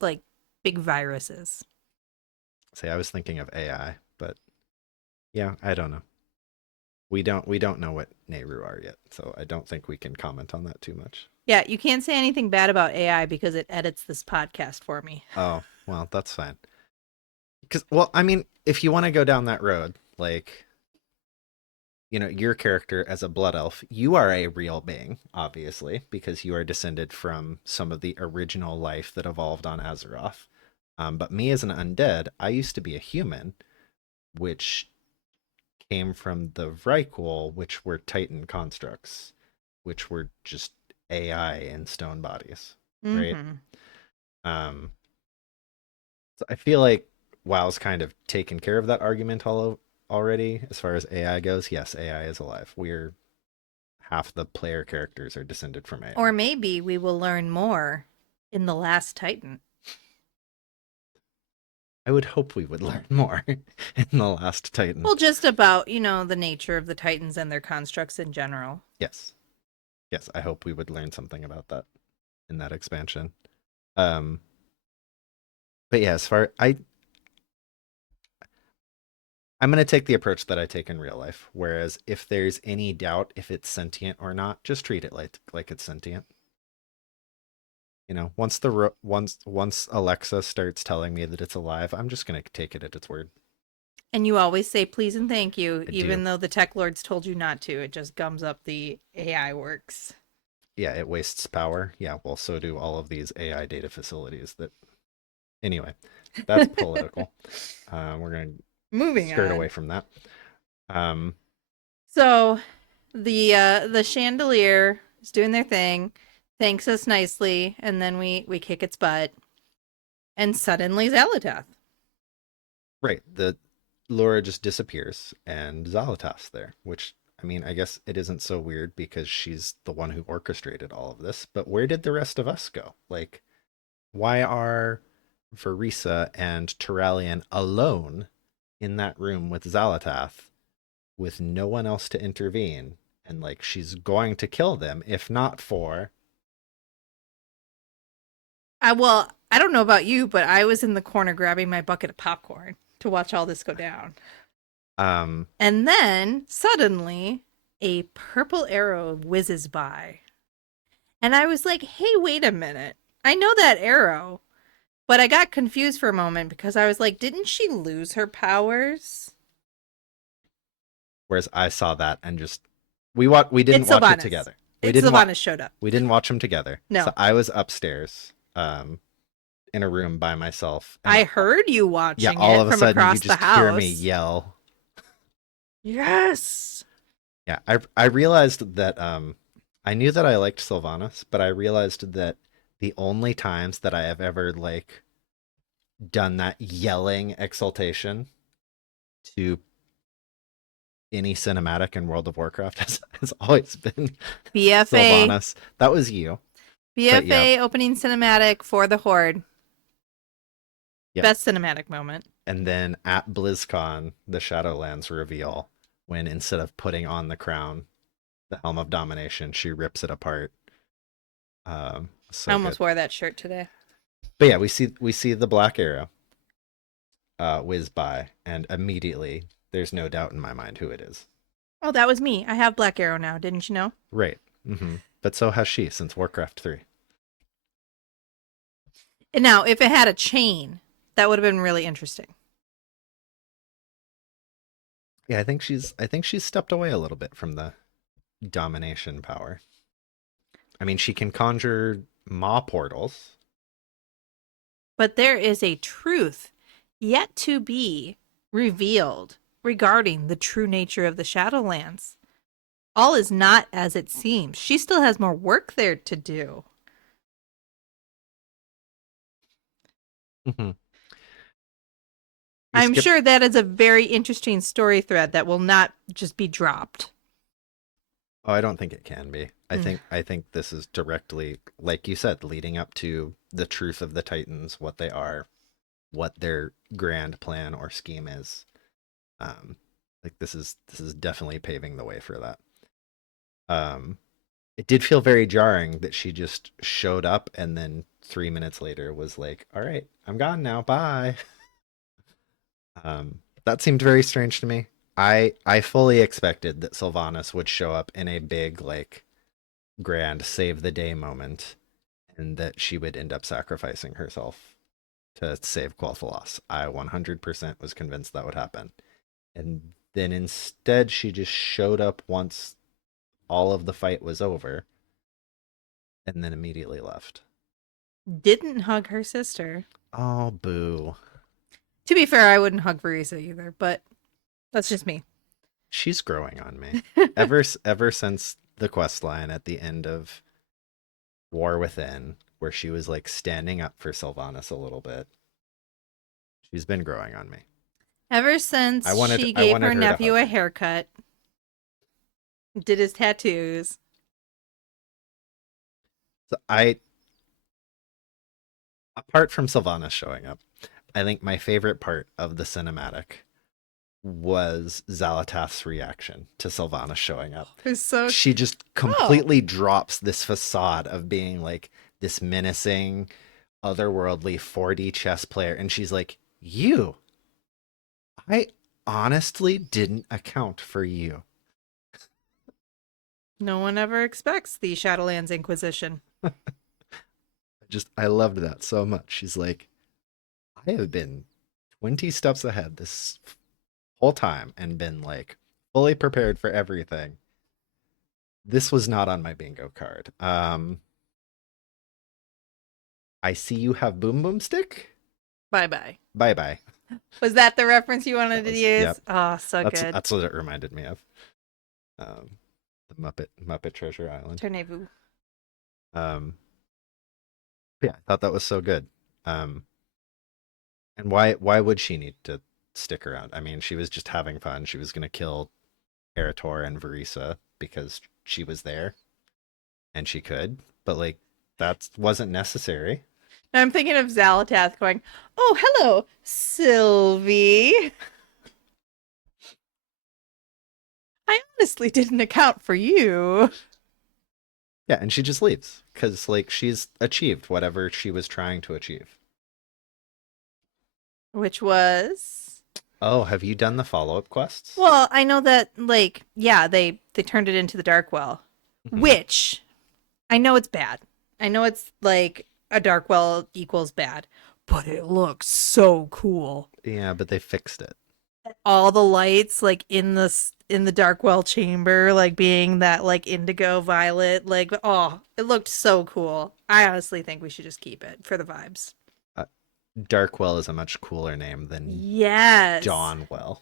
like big viruses? See, I was thinking of AI, but yeah, I don't know. We don't know what Nehru are yet, so I don't think we can comment on that too much. Yeah, you can't say anything bad about AI because it edits this podcast for me. Oh, well, that's fine. Because, well, if you want to go down that road, like, your character as a blood elf, you are a real being, obviously, because you are descended from some of the original life that evolved on Azeroth. But me as an undead, I used to be a human, which came from the Vrykul, which were Titan constructs, which were just AI in stone bodies, right? So I feel like WoW's kind of taken care of that argument already as far as AI goes. Yes, AI is alive. Half the player characters are descended from AI. Or maybe we will learn more in The Last Titan. I would hope we would learn more in The Last Titan. Well, just about, the nature of the Titans and their constructs in general. Yes, I hope we would learn something about that in that expansion. But yeah, I'm going to take the approach that I take in real life. Whereas if there's any doubt if it's sentient or not, just treat it like it's sentient. You know, once Alexa starts telling me that it's alive, I'm just gonna take it at its word. And you always say please and thank you, I even do. though the tech lords told you not to. It just gums up the AI works. Yeah, it wastes power. Yeah, well, so do all of these AI data facilities. That anyway, that's political. We're gonna Moving skirt away on. from that. Um, So the chandelier is doing their thing, thanks us nicely, and then we kick its butt, and suddenly Zalatath. right. The Laura just disappears, and Zalatas there, which I mean, I guess it isn't so weird because she's the one who orchestrated all of this. But where did the rest of us go? Like, why are Verisa and Turalian alone in that room with Zalatath with no one else to intervene? And like, she's going to kill them if not for. I don't know about you, but I was in the corner grabbing my bucket of popcorn to watch all this go down. Um, And then suddenly a purple arrow whizzes by. And I was like, hey, wait a minute. I know that arrow. But I got confused for a moment because I was like, didn't she lose her powers? whereas I saw that and just we didn't It's watch it Sylvanas. together. It's Sylvanas showed up. We didn't watch them together. No. So I was upstairs, in a room by myself. And I heard you watching yeah, all it of a from sudden you across the just house. hear me yell. Yes. Yeah, I realized that I knew that I liked Sylvanas, but I realized that the only times that I have ever like done that yelling exultation to any cinematic in World of Warcraft has always been BFA. Sylvanas. That was you. BFA opening cinematic for the Horde. Yep. Best cinematic moment. And then at BlizzCon, the Shadowlands reveal, when instead of putting on the crown, the Helm of Domination, she rips it apart. So I almost good. wore that shirt today. But yeah, we see the black arrow whiz by, and immediately there's no doubt in my mind who it is. Oh, that was me. I have Black Arrow now, didn't you know? Right. But so has she since Warcraft 3. And now, if it had a chain, that would have been really interesting. Yeah, I think she's stepped away a little bit from the domination power. I mean, she can conjure maw portals. But there is a truth yet to be revealed regarding the true nature of the Shadowlands. All is not as it seems. She still has more work there to do. I'm sure that is a very interesting story thread that will not just be dropped. Oh, I don't think it can be. I think this is directly, like you said, leading up to the truth of the Titans, what they are, what their grand plan or scheme is. Like this is definitely paving the way for that. It did feel very jarring that she just showed up and then 3 minutes later was like, "All right, I'm gone now. Bye." That seemed very strange to me. I fully expected that Sylvanas would show up in a big like grand save the day moment and that she would end up sacrificing herself to save Quel'Thalas. I 100% was convinced that would happen. And then instead she just showed up once all of the fight was over and then immediately left. Didn't hug her sister. Oh, boo. To be fair, I wouldn't hug Verisa either, but that's just me. She's growing on me. ever since the quest line at the end of War Within, where she was like standing up for Sylvanas a little bit. She's been growing on me. Ever since she gave her nephew a haircut, did his tattoos. So apart from Sylvanas showing up, I think my favorite part of the cinematic was Zalatath's reaction to Sylvanas showing up. She just completely drops this facade of being like this menacing, otherworldly 4D chess player, and she's like, "You, I honestly didn't account for you." No one ever expects the Shadowlands Inquisition. just I loved that so much. She's like, I have been 20 steps ahead this whole time and been like fully prepared for everything. This was not on my bingo card. I see you have Boom Boom Stick. Bye bye. Bye bye. Was that the reference you wanted to use? Yep. Oh, so good. That's what it reminded me of. The Muppet Treasure Island. Tournez-vous. Yeah, I thought that was so good. And why would she need to stick around? I mean, she was just having fun. She was gonna kill Erator and Verisa because she was there and she could, but like that wasn't necessary. Now I'm thinking of Xalatath going, "Oh, hello, Sylvie. I honestly didn't account for you." Yeah, and she just leaves because like she's achieved whatever she was trying to achieve. Which was, Oh, have you done the follow-up quests? well, I know that, like, yeah, they turned it into the Darkwell, Mhm. which I know it's bad. I know it's like a Darkwell equals bad, but it looks so cool. Yeah, but they fixed it. All the lights like in the Darkwell chamber, like being that like indigo violet, like, oh, it looked so cool. I honestly think we should just keep it for the vibes. Darkwell is a much cooler name than Yes. Dawnwell.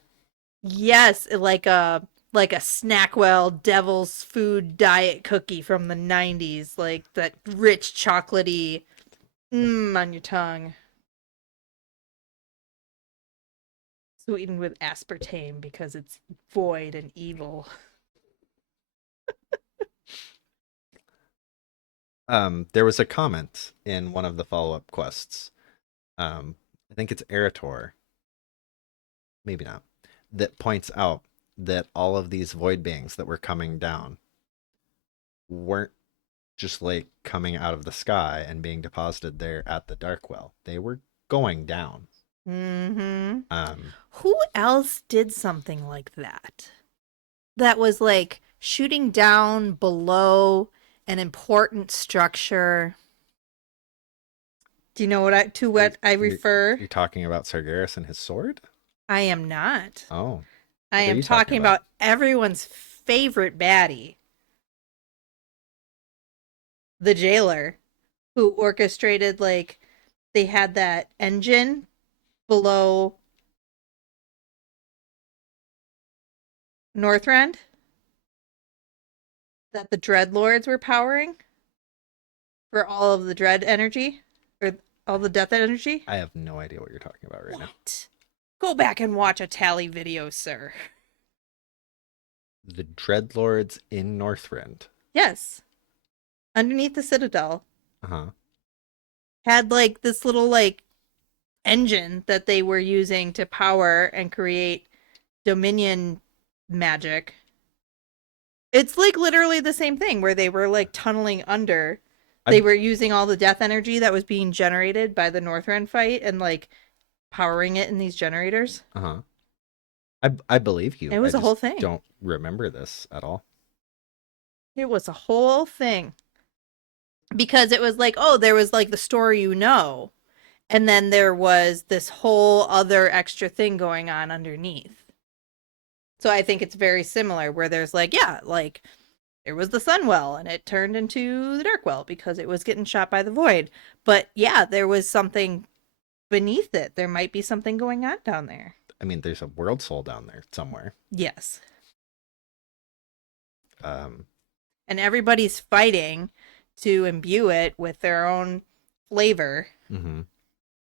Yes, like a Snackwell Devil's Food diet cookie from the 90s, like that rich chocolatey on your tongue. Sweetened with aspartame because it's void and evil. There was a comment in one of the follow-up quests. I think it's Erator. Maybe not. That points out that all of these void beings that were coming down weren't just like coming out of the sky and being deposited there at the Darkwell. They were going down. Mm-hmm. Who else did something like that? That was like shooting down below an important structure. Do you know what I refer? You're talking about Sargeras and his sword? I am not. Oh. I What are am you talking talking about? about everyone's favorite baddie, the jailer, who orchestrated, like, they had that engine below Northrend that the Dreadlords were powering for all of the dread energy, or all the death energy. I have no idea what you're talking about right now. What? Go back and watch a tally video, sir. The Dreadlords in Northrend. Yes. Underneath the Citadel Uh-huh. had like this little like engine that they were using to power and create Dominion magic. It's like literally the same thing where they were like tunneling under. They were using all the death energy that was being generated by the Northrend fight and like powering it in these generators. Uh-huh. I believe you. It was I a whole just thing. Don't remember this at all. It was a whole thing. Because it was like, oh, there was like the story you know. And then there was this whole other extra thing going on underneath. So I think it's very similar where there's like, yeah, like there was the Sunwell and it turned into the Darkwell because it was getting shot by the Void. But yeah, there was something beneath it. There might be something going on down there. I mean, there's a world soul down there somewhere. Yes. Um, And everybody's fighting to imbue it with their own flavor mhm.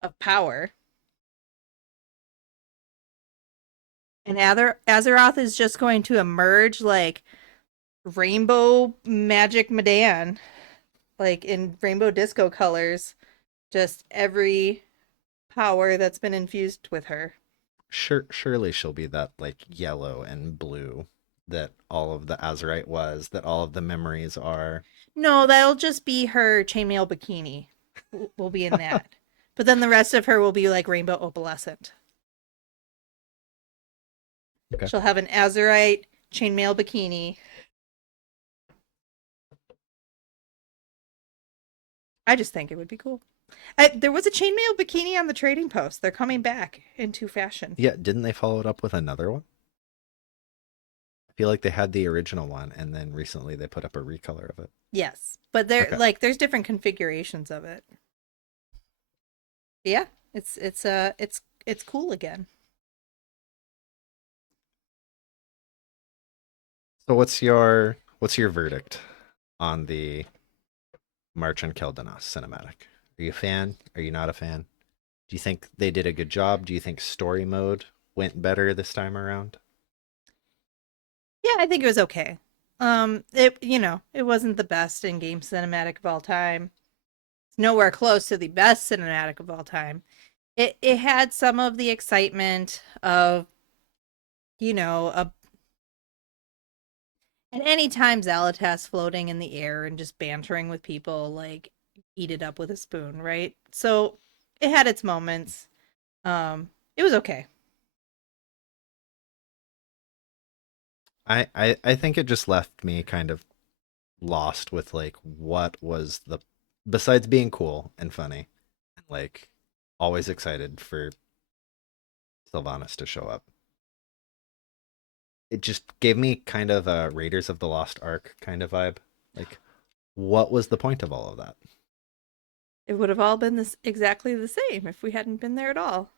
of power. And Azeroth is just going to emerge like rainbow magic Madan, like in rainbow disco colors, just every power that's been infused with her. Surely she'll be that like yellow and blue that all of the Azerite was, that all of the memories are. No, that'll just be her chainmail bikini. Will be in that. But then the rest of her will be like rainbow opalescent. Okay. She'll have an Azerite chainmail bikini. I just think it would be cool. There was a chainmail bikini on the trading post. They're coming back into fashion. Yeah, didn't they follow it up with another one? I feel like they had the original one, and then recently they put up a recolor of it. Yes, but there Okay. like there's different configurations of it. Yeah, it's cool again. So what's your verdict on the March on Keldanos cinematic? Are you a fan? Are you not a fan? Do you think they did a good job? Do you think story mode went better this time around? Yeah, I think it was okay. It wasn't the best in-game cinematic of all time. It's nowhere close to the best cinematic of all time. It had some of the excitement of, a and anytime Zalatas floating in the air and just bantering with people, like, eat it up with a spoon, right? So it had its moments. It was okay. I think it just left me kind of lost with like what was the besides being cool and funny, like always excited for Sylvanas to show up. It just gave me kind of a Raiders of the Lost Ark kind of vibe. Like, what was the point of all of that? It would have all been exactly the same if we hadn't been there at all.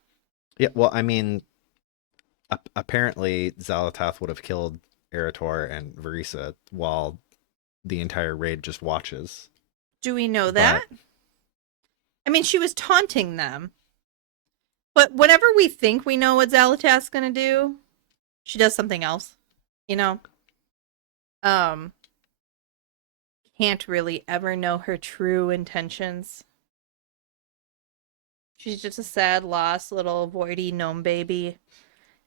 Yeah, well, I mean, apparently Zalatath would have killed Eretor and Varisa while the entire raid just watches. Do we know But that? I mean, she was taunting them. But whenever we think we know what Zalatas's gonna do, she does something else. You know? Can't really ever know her true intentions. She's just a sad, lost little voidy gnome baby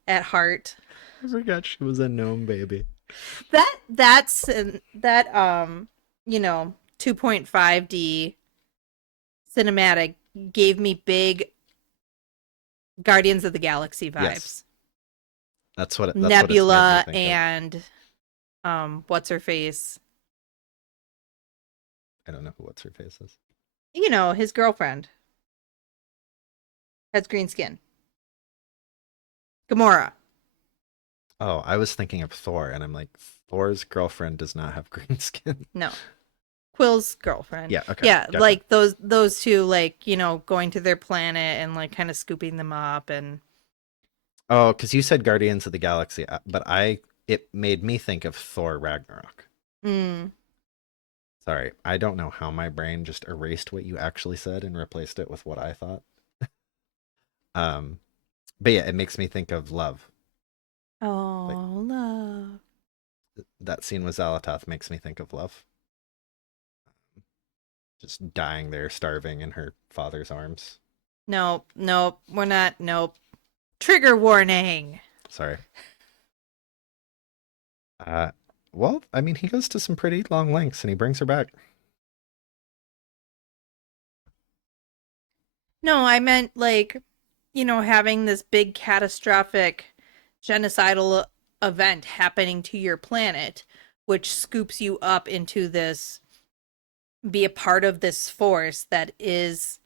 at heart. I forgot she was a gnome baby. That's 2.5D cinematic gave me big Guardians of the Galaxy vibes. Yes. That's what Nebula what it's made me think and what's her face? of. I don't know who what's her face is. His girlfriend has green skin. Gamora. Oh, I was thinking of Thor, and I'm like, Thor's girlfriend does not have green skin. No. Quill's girlfriend. Yeah, okay. Yeah, Gotcha. like those two, like, going to their planet and like kind of scooping them up and Oh, because you said Guardians of the Galaxy, but it made me think of Thor Ragnarok. mm, Sorry, I don't know how my brain just erased what you actually said and replaced it with what I thought. But yeah, it makes me think of Love. oh, love. That scene with Zalatath makes me think of Love. Just dying there, starving in her father's arms. Nope, we're not. Nope. Trigger warning. Sorry. Well, I mean, he goes to some pretty long lengths and he brings her back. No, I meant like, having this big catastrophic genocidal event happening to your planet, which scoops you up into this, be a part of this force that is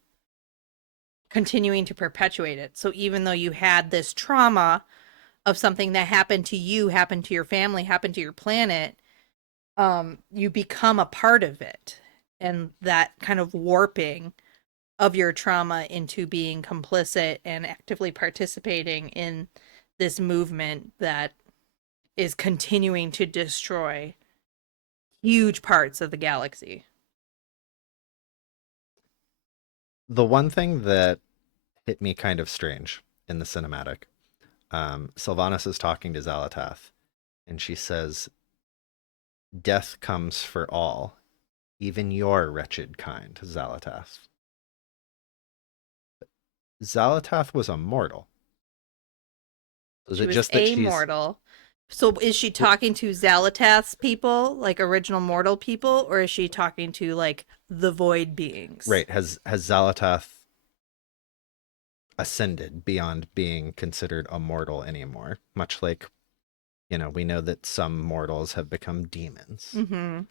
continuing to perpetuate it. So even though you had this trauma of something that happened to you, happened to your family, happened to your planet, you become a part of it. And that kind of warping of your trauma into being complicit and actively participating in this movement that is continuing to destroy huge parts of the galaxy. The one thing that hit me kind of strange in the cinematic, Sylvanas is talking to Zalatath, and she says, "Death comes for all, even your wretched kind, Zalatath." Zalatath was a mortal. Is She it was just that she's immortal. So is she talking to Zalatath's people, like original mortal people, or is she talking to like the void beings? right? Has Zalatath ascended beyond being considered a mortal anymore? Much like, we know that some mortals have become demons. Mm-hmm.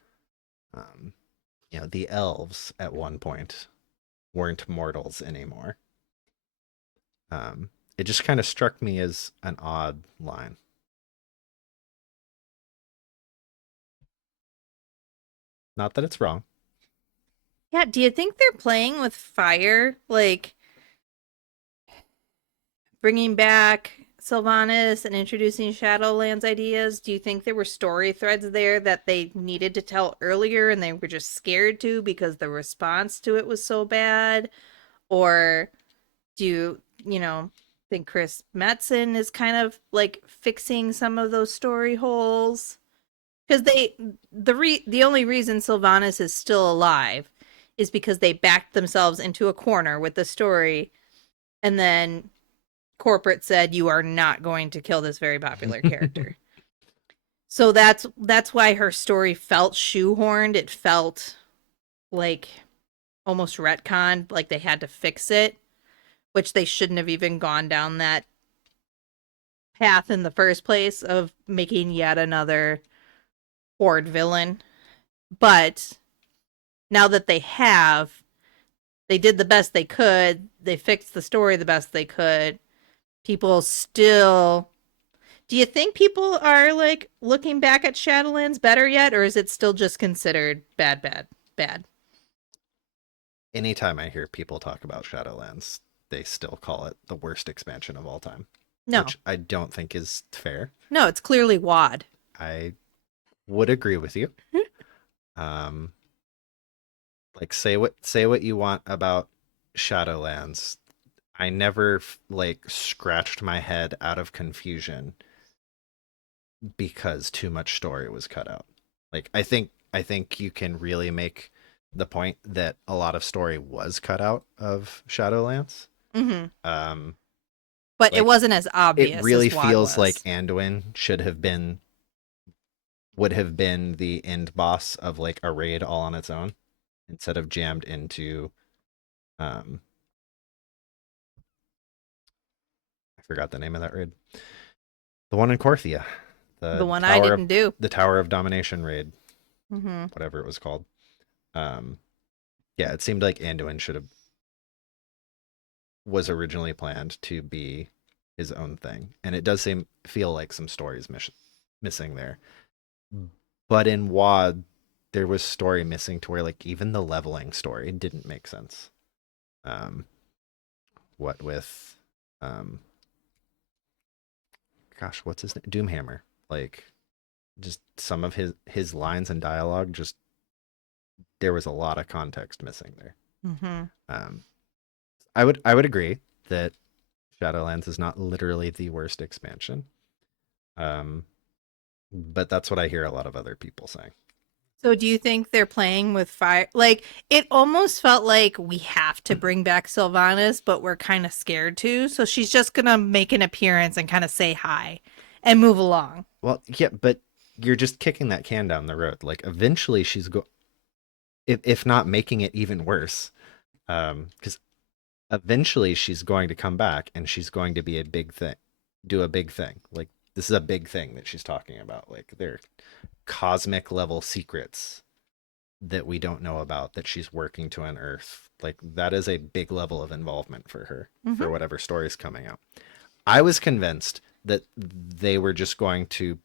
Um, the elves at one point weren't mortals anymore. It just kind of struck me as an odd line. Not that it's wrong. Yeah, do you think they're playing with fire? Like bringing back Sylvanas and introducing Shadowlands ideas? Do you think there were story threads there that they needed to tell earlier and they were just scared to because the response to it was so bad? Or do you think Chris Metzen is kind of like fixing some of those story holes? Because the only reason Sylvanas is still alive is because they backed themselves into a corner with the story, and then corporate said you are not going to kill this very popular character. So that's why her story felt shoehorned. It felt like almost retconned, like they had to fix it, which they shouldn't have even gone down that path in the first place of making yet another Horde villain. But now that they have, they did the best they could. They fixed the story the best they could. People still... Do you think people are, like, looking back at Shadowlands better yet? Or is it still just considered bad, bad, bad? Anytime I hear people talk about Shadowlands, they still call it the worst expansion of all time. No. Which I don't think is fair. No, it's clearly WoD. I would agree with you. Like say what you want about Shadowlands. I never like scratched my head out of confusion because too much story was cut out. Like I think you can really make the point that a lot of story was cut out of Shadowlands. Mm-hmm. like, But it wasn't as obvious. It really as WoD feels was. like Anduin would have been the end boss of like a raid all on its own instead of jammed into I forgot the name of that raid. The one in Korthia. The one I didn't do. The Tower of Domination raid. Mm-hmm. Whatever it was called. Yeah, it seemed like Anduin was originally planned to be his own thing. And it does feel like some stories missing there. But in WoD, there was story missing to where like even the leveling story didn't make sense. What with gosh, what's his name? Doomhammer. Like just some of his lines and dialogue, just there was a lot of context missing there. Mm-hmm. I would agree that Shadowlands is not literally the worst expansion. But that's what I hear a lot of other people saying. So do you think they're playing with fire? Like, it almost felt like we have to bring back Sylvanas, but we're kind of scared to. So she's just going to make an appearance and kind of say hi and move along. Well, yeah, but you're just kicking that can down the road. Like, eventually she's if not making it even worse, because eventually she's going to come back and she's going to be a big thing, do a big thing. Like, this is a big thing that she's talking about. Like, they're cosmic level secrets that we don't know about that she's working to unearth. Like, that is a big level of involvement for her, for whatever story's coming out. I was convinced that they were just going to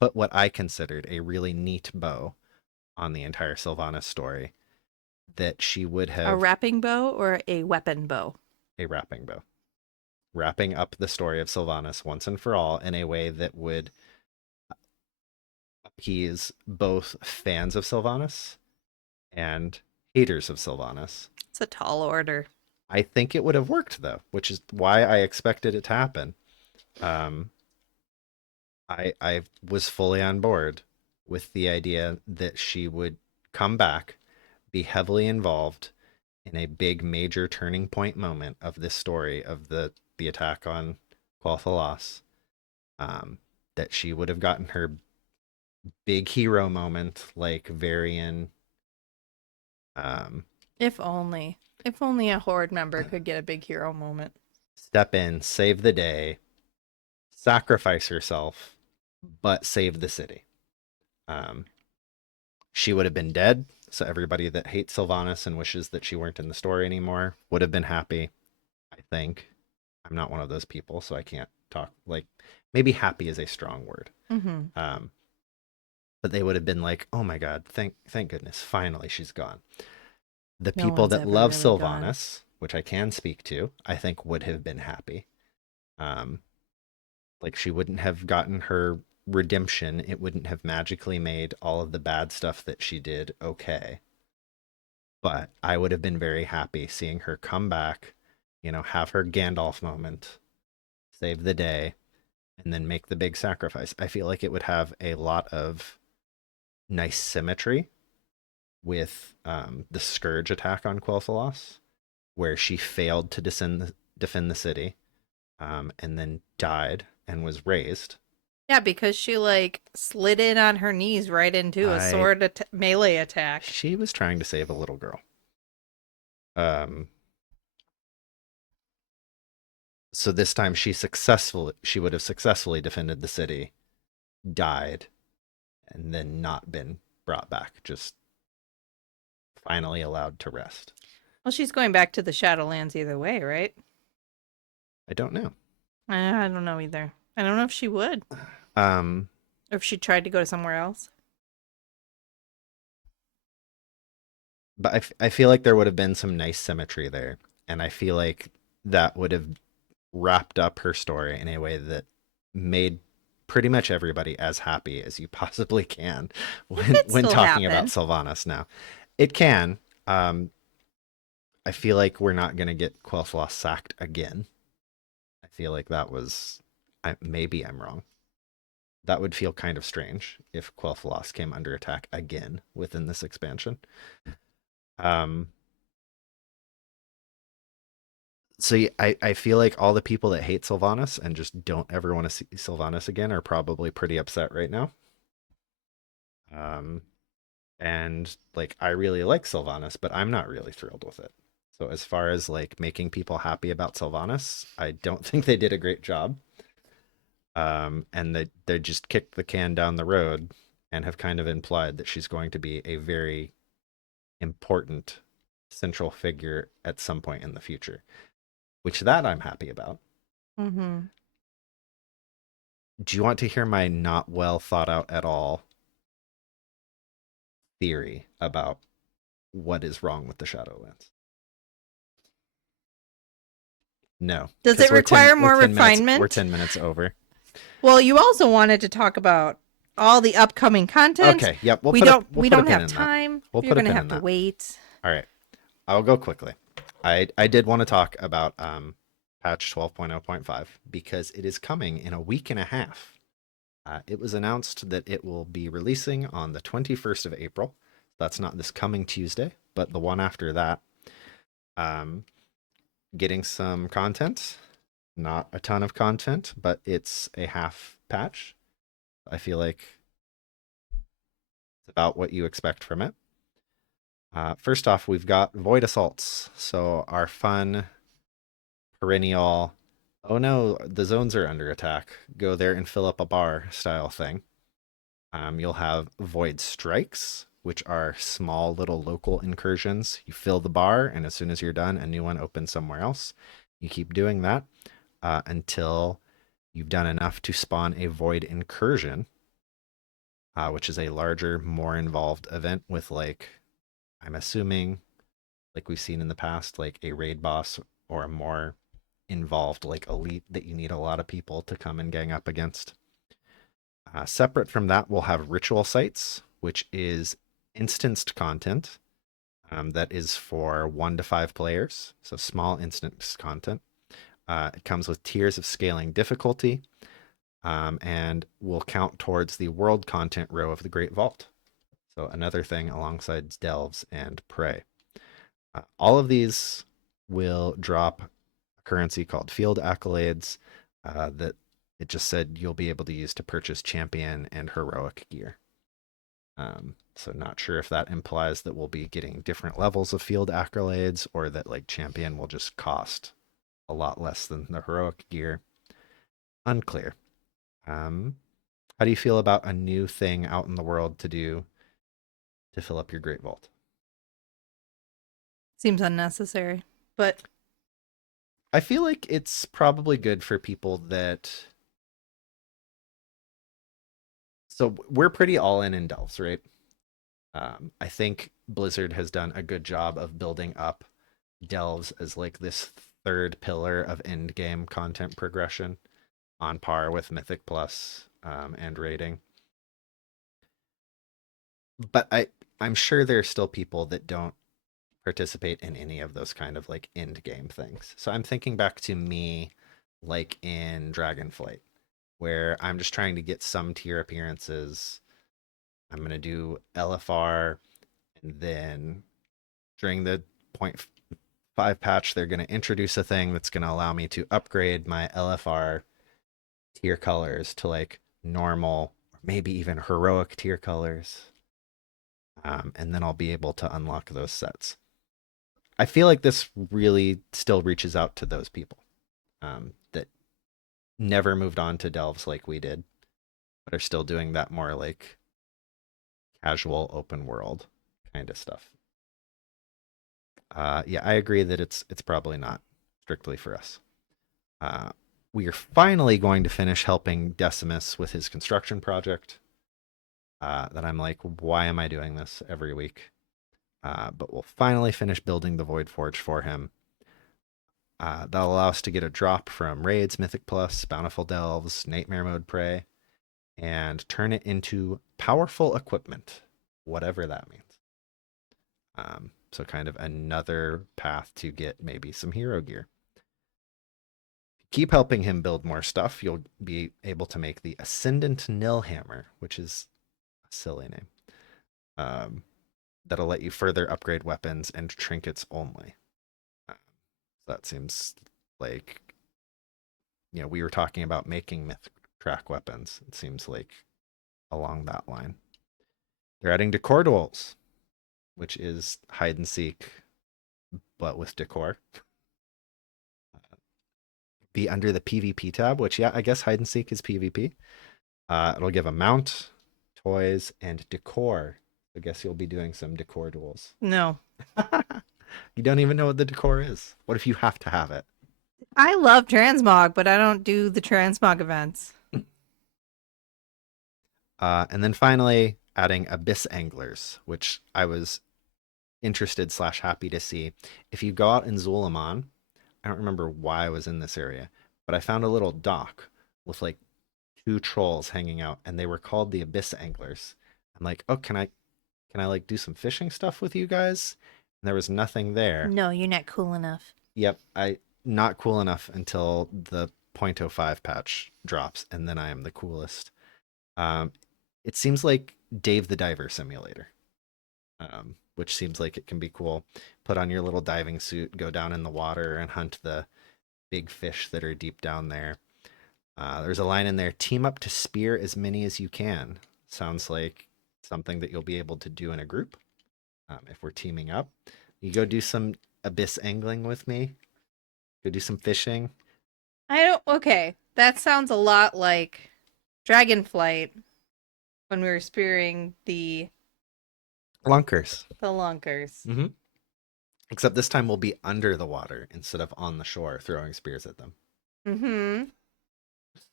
put what I considered a really neat bow on the entire Sylvanas story, that she would have a wrapping bow or a weapon bow? A wrapping bow, wrapping up the story of Sylvanas once and for all in a way that would appease both fans of Sylvanas and haters of Sylvanas. It's a tall order. I think it would have worked though, which is why I expected it to happen. I was fully on board with the idea that she would come back, be heavily involved in a big major turning point moment of this story of the attack on Quel'Thalas. That she would have gotten her big hero moment like Varian. If only a Horde member could get a big hero moment. Step in, save the day, sacrifice herself, but save the city. she would have been dead. So everybody that hates Sylvanas and wishes that she weren't in the story anymore would have been happy, I think. I'm not one of those people, so I can't talk like maybe happy is a strong word. Mm-hmm. But they would have been like, "Oh my God, thank goodness, finally she's gone." The No people one's that ever love really gone. Sylvanas, which I can speak to, I think would have been happy. Like she wouldn't have gotten her redemption. It wouldn't have magically made all of the bad stuff that she did okay. But I would have been very happy seeing her come back, have her Gandalf moment, save the day, and then make the big sacrifice. I feel like it would have a lot of nice symmetry with the Scourge attack on Quel'Thalas, where she failed to defend the city, and then died and was raised. Yeah, because she like slid in on her knees right into a melee attack. She was trying to save a little girl. So this time she would have successfully defended the city, died, and then not been brought back, just finally allowed to rest. Well, she's going back to the Shadowlands either way, right? I don't know. I don't know either. I don't know if she would. Or if she tried to go to somewhere else. But I feel like there would have been some nice symmetry there. And I feel like that would have wrapped up her story in a way that made pretty much everybody as happy as you possibly can when talking about Sylvanas now. It can. I feel like we're not going to get Quel'Thalas sacked again. I feel like that was... maybe I'm wrong. That would feel kind of strange if Quel'Thalas came under attack again within this expansion. So I feel like all the people that hate Sylvanas and just don't ever want to see Sylvanas again are probably pretty upset right now. And like I really like Sylvanas, but I'm not really thrilled with it. So as far as like making people happy about Sylvanas, I don't think they did a great job. And they just kicked the can down the road and have kind of implied that she's going to be a very important central figure at some point in the future, which that I'm happy about. Mm-hmm. Do you want to hear my not well thought out at all theory about what is wrong with the Shadowlands? No. Does it require more refinement? We're 10 minutes over. Well, you also wanted to talk about all the upcoming content. Okay, yep. We don't have time. You're going to have to wait. All right. I'll go quickly. I did want to talk about patch 12.0.5 because it is coming in a week and a half. It was announced that it will be releasing on the 21st of April. That's not this coming Tuesday, but the one after that. Getting some content. Not a ton of content, but it's a half patch. I feel like it's about what you expect from it. First off, we've got Void Assaults. So our fun, perennial, oh no, the zones are under attack. Go there and fill up a bar style thing. You'll have Void Strikes, which are small little local incursions. You fill the bar, and as soon as you're done, a new one opens somewhere else. You keep doing that until you've done enough to spawn a Void Incursion, which is a larger, more involved event with, like, I'm assuming, like we've seen in the past, like a raid boss or a more involved, like, elite that you need a lot of people to come and gang up against. Separate from that, we'll have Ritual Sites, which is instanced content that is for 1 to 5 players, so small instance content. It comes with tiers of scaling difficulty and will count towards the world content row of the Great Vault. So another thing alongside Delves and Prey. All of these will drop a currency called Field Accolades that it just said you'll be able to use to purchase champion and heroic gear. So not sure if that implies that we'll be getting different levels of Field Accolades or that like champion will just cost a lot less than the heroic gear. Unclear. How do you feel about a new thing out in the world to do to fill up your Great Vault. Seems unnecessary, but I feel like it's probably good for people that. So we're pretty all in Delves, right? I think Blizzard has done a good job of building up Delves as like this third pillar of end game content progression, on par with Mythic Plus and rating. But I'm sure there are still people that don't participate in any of those kind of like end game things. So I'm thinking back to me like in Dragonflight, where I'm just trying to get some tier appearances. I'm going to do LFR, and then during the 0.5 patch, they're going to introduce a thing that's going to allow me to upgrade my LFR tier colors to like normal, or maybe even heroic tier colors. And then I'll be able to unlock those sets. I feel like this really still reaches out to those people that never moved on to Delves like we did, but are still doing that more like casual open world kind of stuff. Yeah, I agree that it's probably not strictly for us. We are finally going to finish helping Decimus with his construction project. That I'm like, why am I doing this every week? But we'll finally finish building the Void Forge for him. That'll allow us to get a drop from Raids, Mythic Plus, Bountiful Delves, Nightmare Mode Prey, and turn it into powerful equipment, whatever that means. So kind of another path to get maybe some hero gear. Keep helping him build more stuff, you'll be able to make the Ascendant Nilhammer, which is a silly name. That'll let you further upgrade weapons and trinkets only. That seems like, we were talking about making myth track weapons. It seems like along that line. They're adding decor duels, which is hide and seek, but with decor. Be under the PvP tab, which, yeah, I guess hide and seek is PvP. It'll give a mount, toys, and decor. I guess you'll be doing some decor duels. no. You don't even know what the decor is. What if you have to have it? I love transmog, but I don't do the transmog events. And then finally, adding Abyss Anglers, which I was interested / happy to see. If you go out in Zul'Aman, I don't remember why I was in this area, but I found a little dock with like 2 trolls hanging out, and they were called the Abyss Anglers. I'm like, oh, can I like do some fishing stuff with you guys? And there was nothing there. No, you're not cool enough. Yep, not cool enough until the 0.05 patch drops, and then I am the coolest. It seems like Dave the Diver Simulator, which seems like it can be cool. Put on your little diving suit, go down in the water, and hunt the big fish that are deep down there. There's a line in there, team up to spear as many as you can. Sounds like something that you'll be able to do in a group. If we're teaming up, you go do some abyss angling with me. Go do some fishing. Okay, that sounds a lot like Dragonflight when we were spearing the Lunkers. lunkers. Mm-hmm. Except this time we'll be under the water instead of on the shore throwing spears at them. Mm-hmm.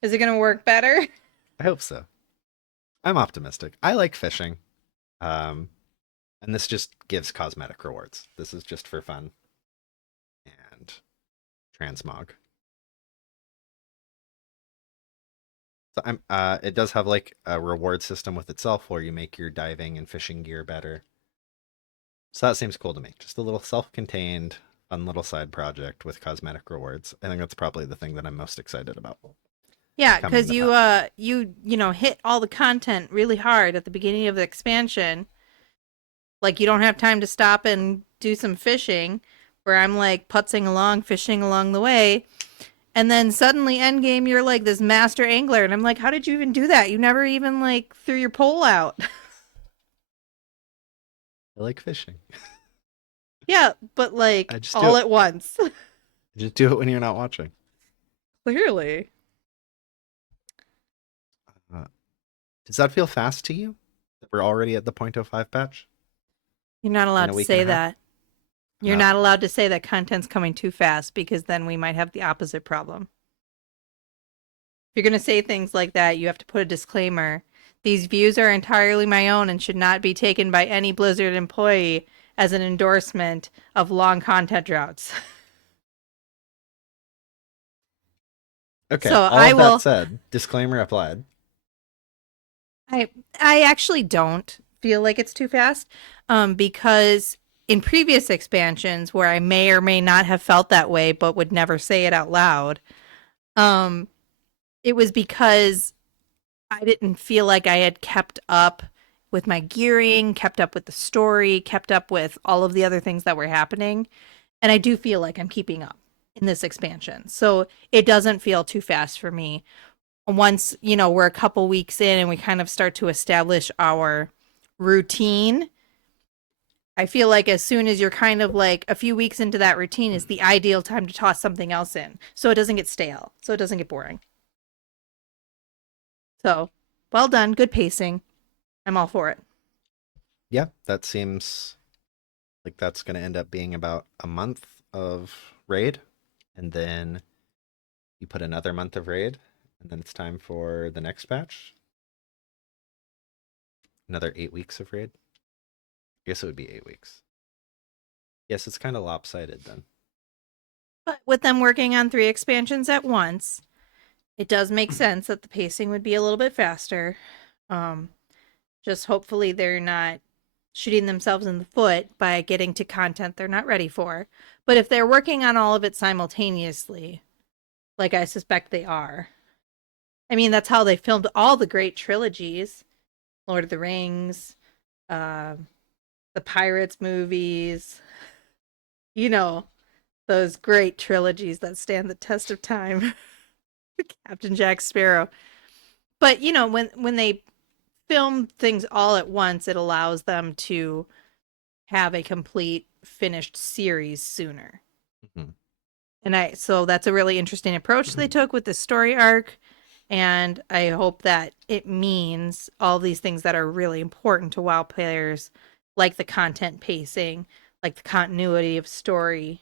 Is it gonna work better? I hope so. I'm optimistic. I like fishing. And this just gives cosmetic rewards. This is just for fun. And transmog. So it does have like a reward system with itself where you make your diving and fishing gear better. So that seems cool to me. Just a little self-contained, fun little side project with cosmetic rewards. I think that's probably the thing that I'm most excited about. Yeah, Coming because to you hit all the content really hard at the beginning of the expansion. Like, you don't have time to stop and do some fishing, where I'm like putzing along, fishing along the way. And then suddenly, endgame, you're like this master angler. And I'm like, how did you even do that? You never even like threw your pole out. I like fishing. Yeah, but like I just all do at once. Just do it when you're not watching. Clearly. Does that feel fast to you? That we're already at the 0.05 patch? You're not allowed a to week say and a half? that. You're No. not allowed to say that content's coming too fast because then we might have the opposite problem. If you're going to say things like that, you have to put a disclaimer. These views are entirely my own and should not be taken by any Blizzard employee as an endorsement of long content droughts. Okay, So all I of will. that said, disclaimer applied. I actually don't feel like it's too fast, because in previous expansions where I may or may not have felt that way, but would never say it out loud, it was because I didn't feel like I had kept up with my gearing, kept up with the story, kept up with all of the other things that were happening, and I do feel like I'm keeping up in this expansion. So it doesn't feel too fast for me. Once, we're a couple weeks in and we kind of start to establish our routine, I feel like as soon as you're kind of like a few weeks into that routine is the ideal time to toss something else in so it doesn't get stale, so it doesn't get boring. So, well done, good pacing. I'm all for it. Yeah, that seems like that's going to end up being about a month of raid, and then you put another month of raid, and then it's time for the next patch. Another 8 weeks of raid. I guess it would be 8 weeks. Yes, it's kind of lopsided then. But with them working on 3 expansions at once, it does make sense that the pacing would be a little bit faster. Just hopefully they're not shooting themselves in the foot by getting to content they're not ready for. But if they're working on all of it simultaneously, like I suspect they are, I mean, that's how they filmed all the great trilogies. Lord of the Rings, the Pirates movies, those great trilogies that stand the test of time. Captain Jack Sparrow. But, when they film things all at once, it allows them to have a complete finished series sooner. Mhm. And so that's a really interesting approach they took with the story arc. And I hope that it means all these things that are really important to WoW players, like the content pacing, like the continuity of story,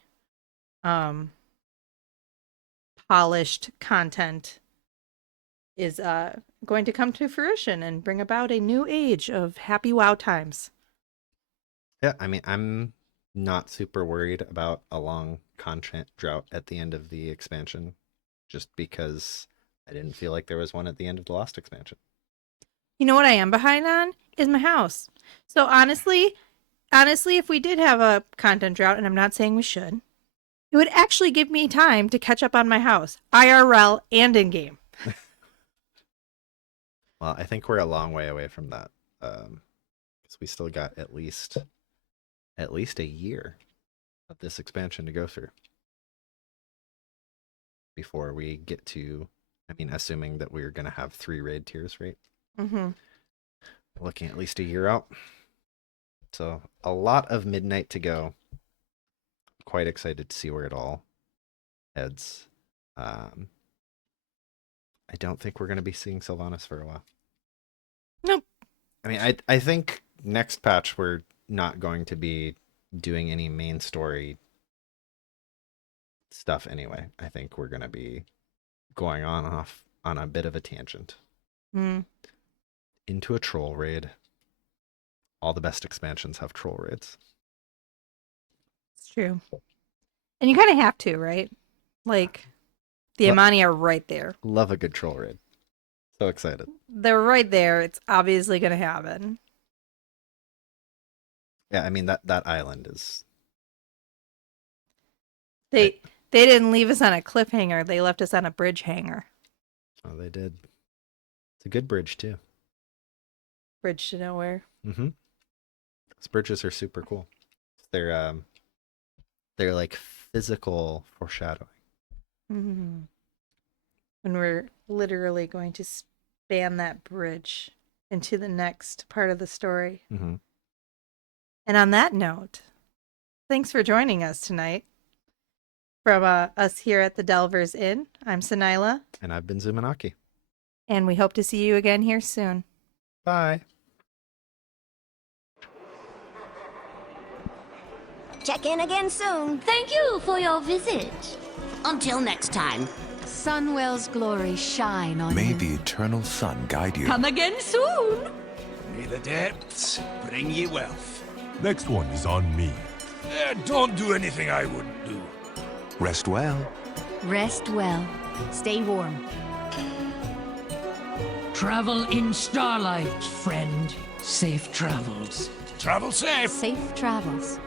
polished content, is going to come to fruition and bring about a new age of happy WoW times. Yeah, I mean, I'm not super worried about a long content drought at the end of the expansion, just because I didn't feel like there was one at the end of the last expansion. You know what I am behind on is my house. So honestly, if we did have a content drought, and I'm not saying we should, it would actually give me time to catch up on my house, IRL and in game. Well, I think we're a long way away from that, because we still got at least a year of this expansion to go through before we get to, I mean, assuming that we're going to have 3 raid tiers, right? Mm-hmm. Looking at least a year out. So a lot of midnight to go. Quite excited to see where it all heads. I don't think we're going to be seeing Sylvanas for a while. Nope. I mean, I think next patch we're not going to be doing any main story stuff anyway. I think we're going to be going off on a bit of a tangent. Into a troll raid. All the best expansions have troll raids. It's true. And you kind of have to, right? Like, the Amani are right there. Love a good troll raid. So excited. They're right there. It's obviously going to happen. Yeah, I mean, that island is... They didn't leave us on a cliffhanger. They left us on a bridge hanger. Oh, they did. It's a good bridge, too. Bridge to nowhere. Mm-hmm. Those bridges are super cool. They're like physical foreshadowing. Mm-hmm. And we're literally going to span that bridge into the next part of the story. Mm-hmm. And on that note, thanks for joining us tonight. From us here at the Delvers Inn, I'm Sanila. And I've been Zumanaki. And we hope to see you again here soon. Bye. Check in again soon. Thank you for your visit. Until next time. Sunwell's glory shine on May you. the eternal sun guide you. Come again soon. May the depths bring ye wealth. Next one is on me. Don't do anything I wouldn't do. Rest well. Rest well. Stay warm. Travel in starlight, friend. Safe travels. Travel safe. Safe travels.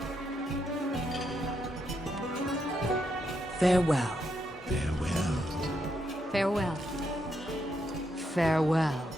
Farewell. Farewell. Farewell. Farewell.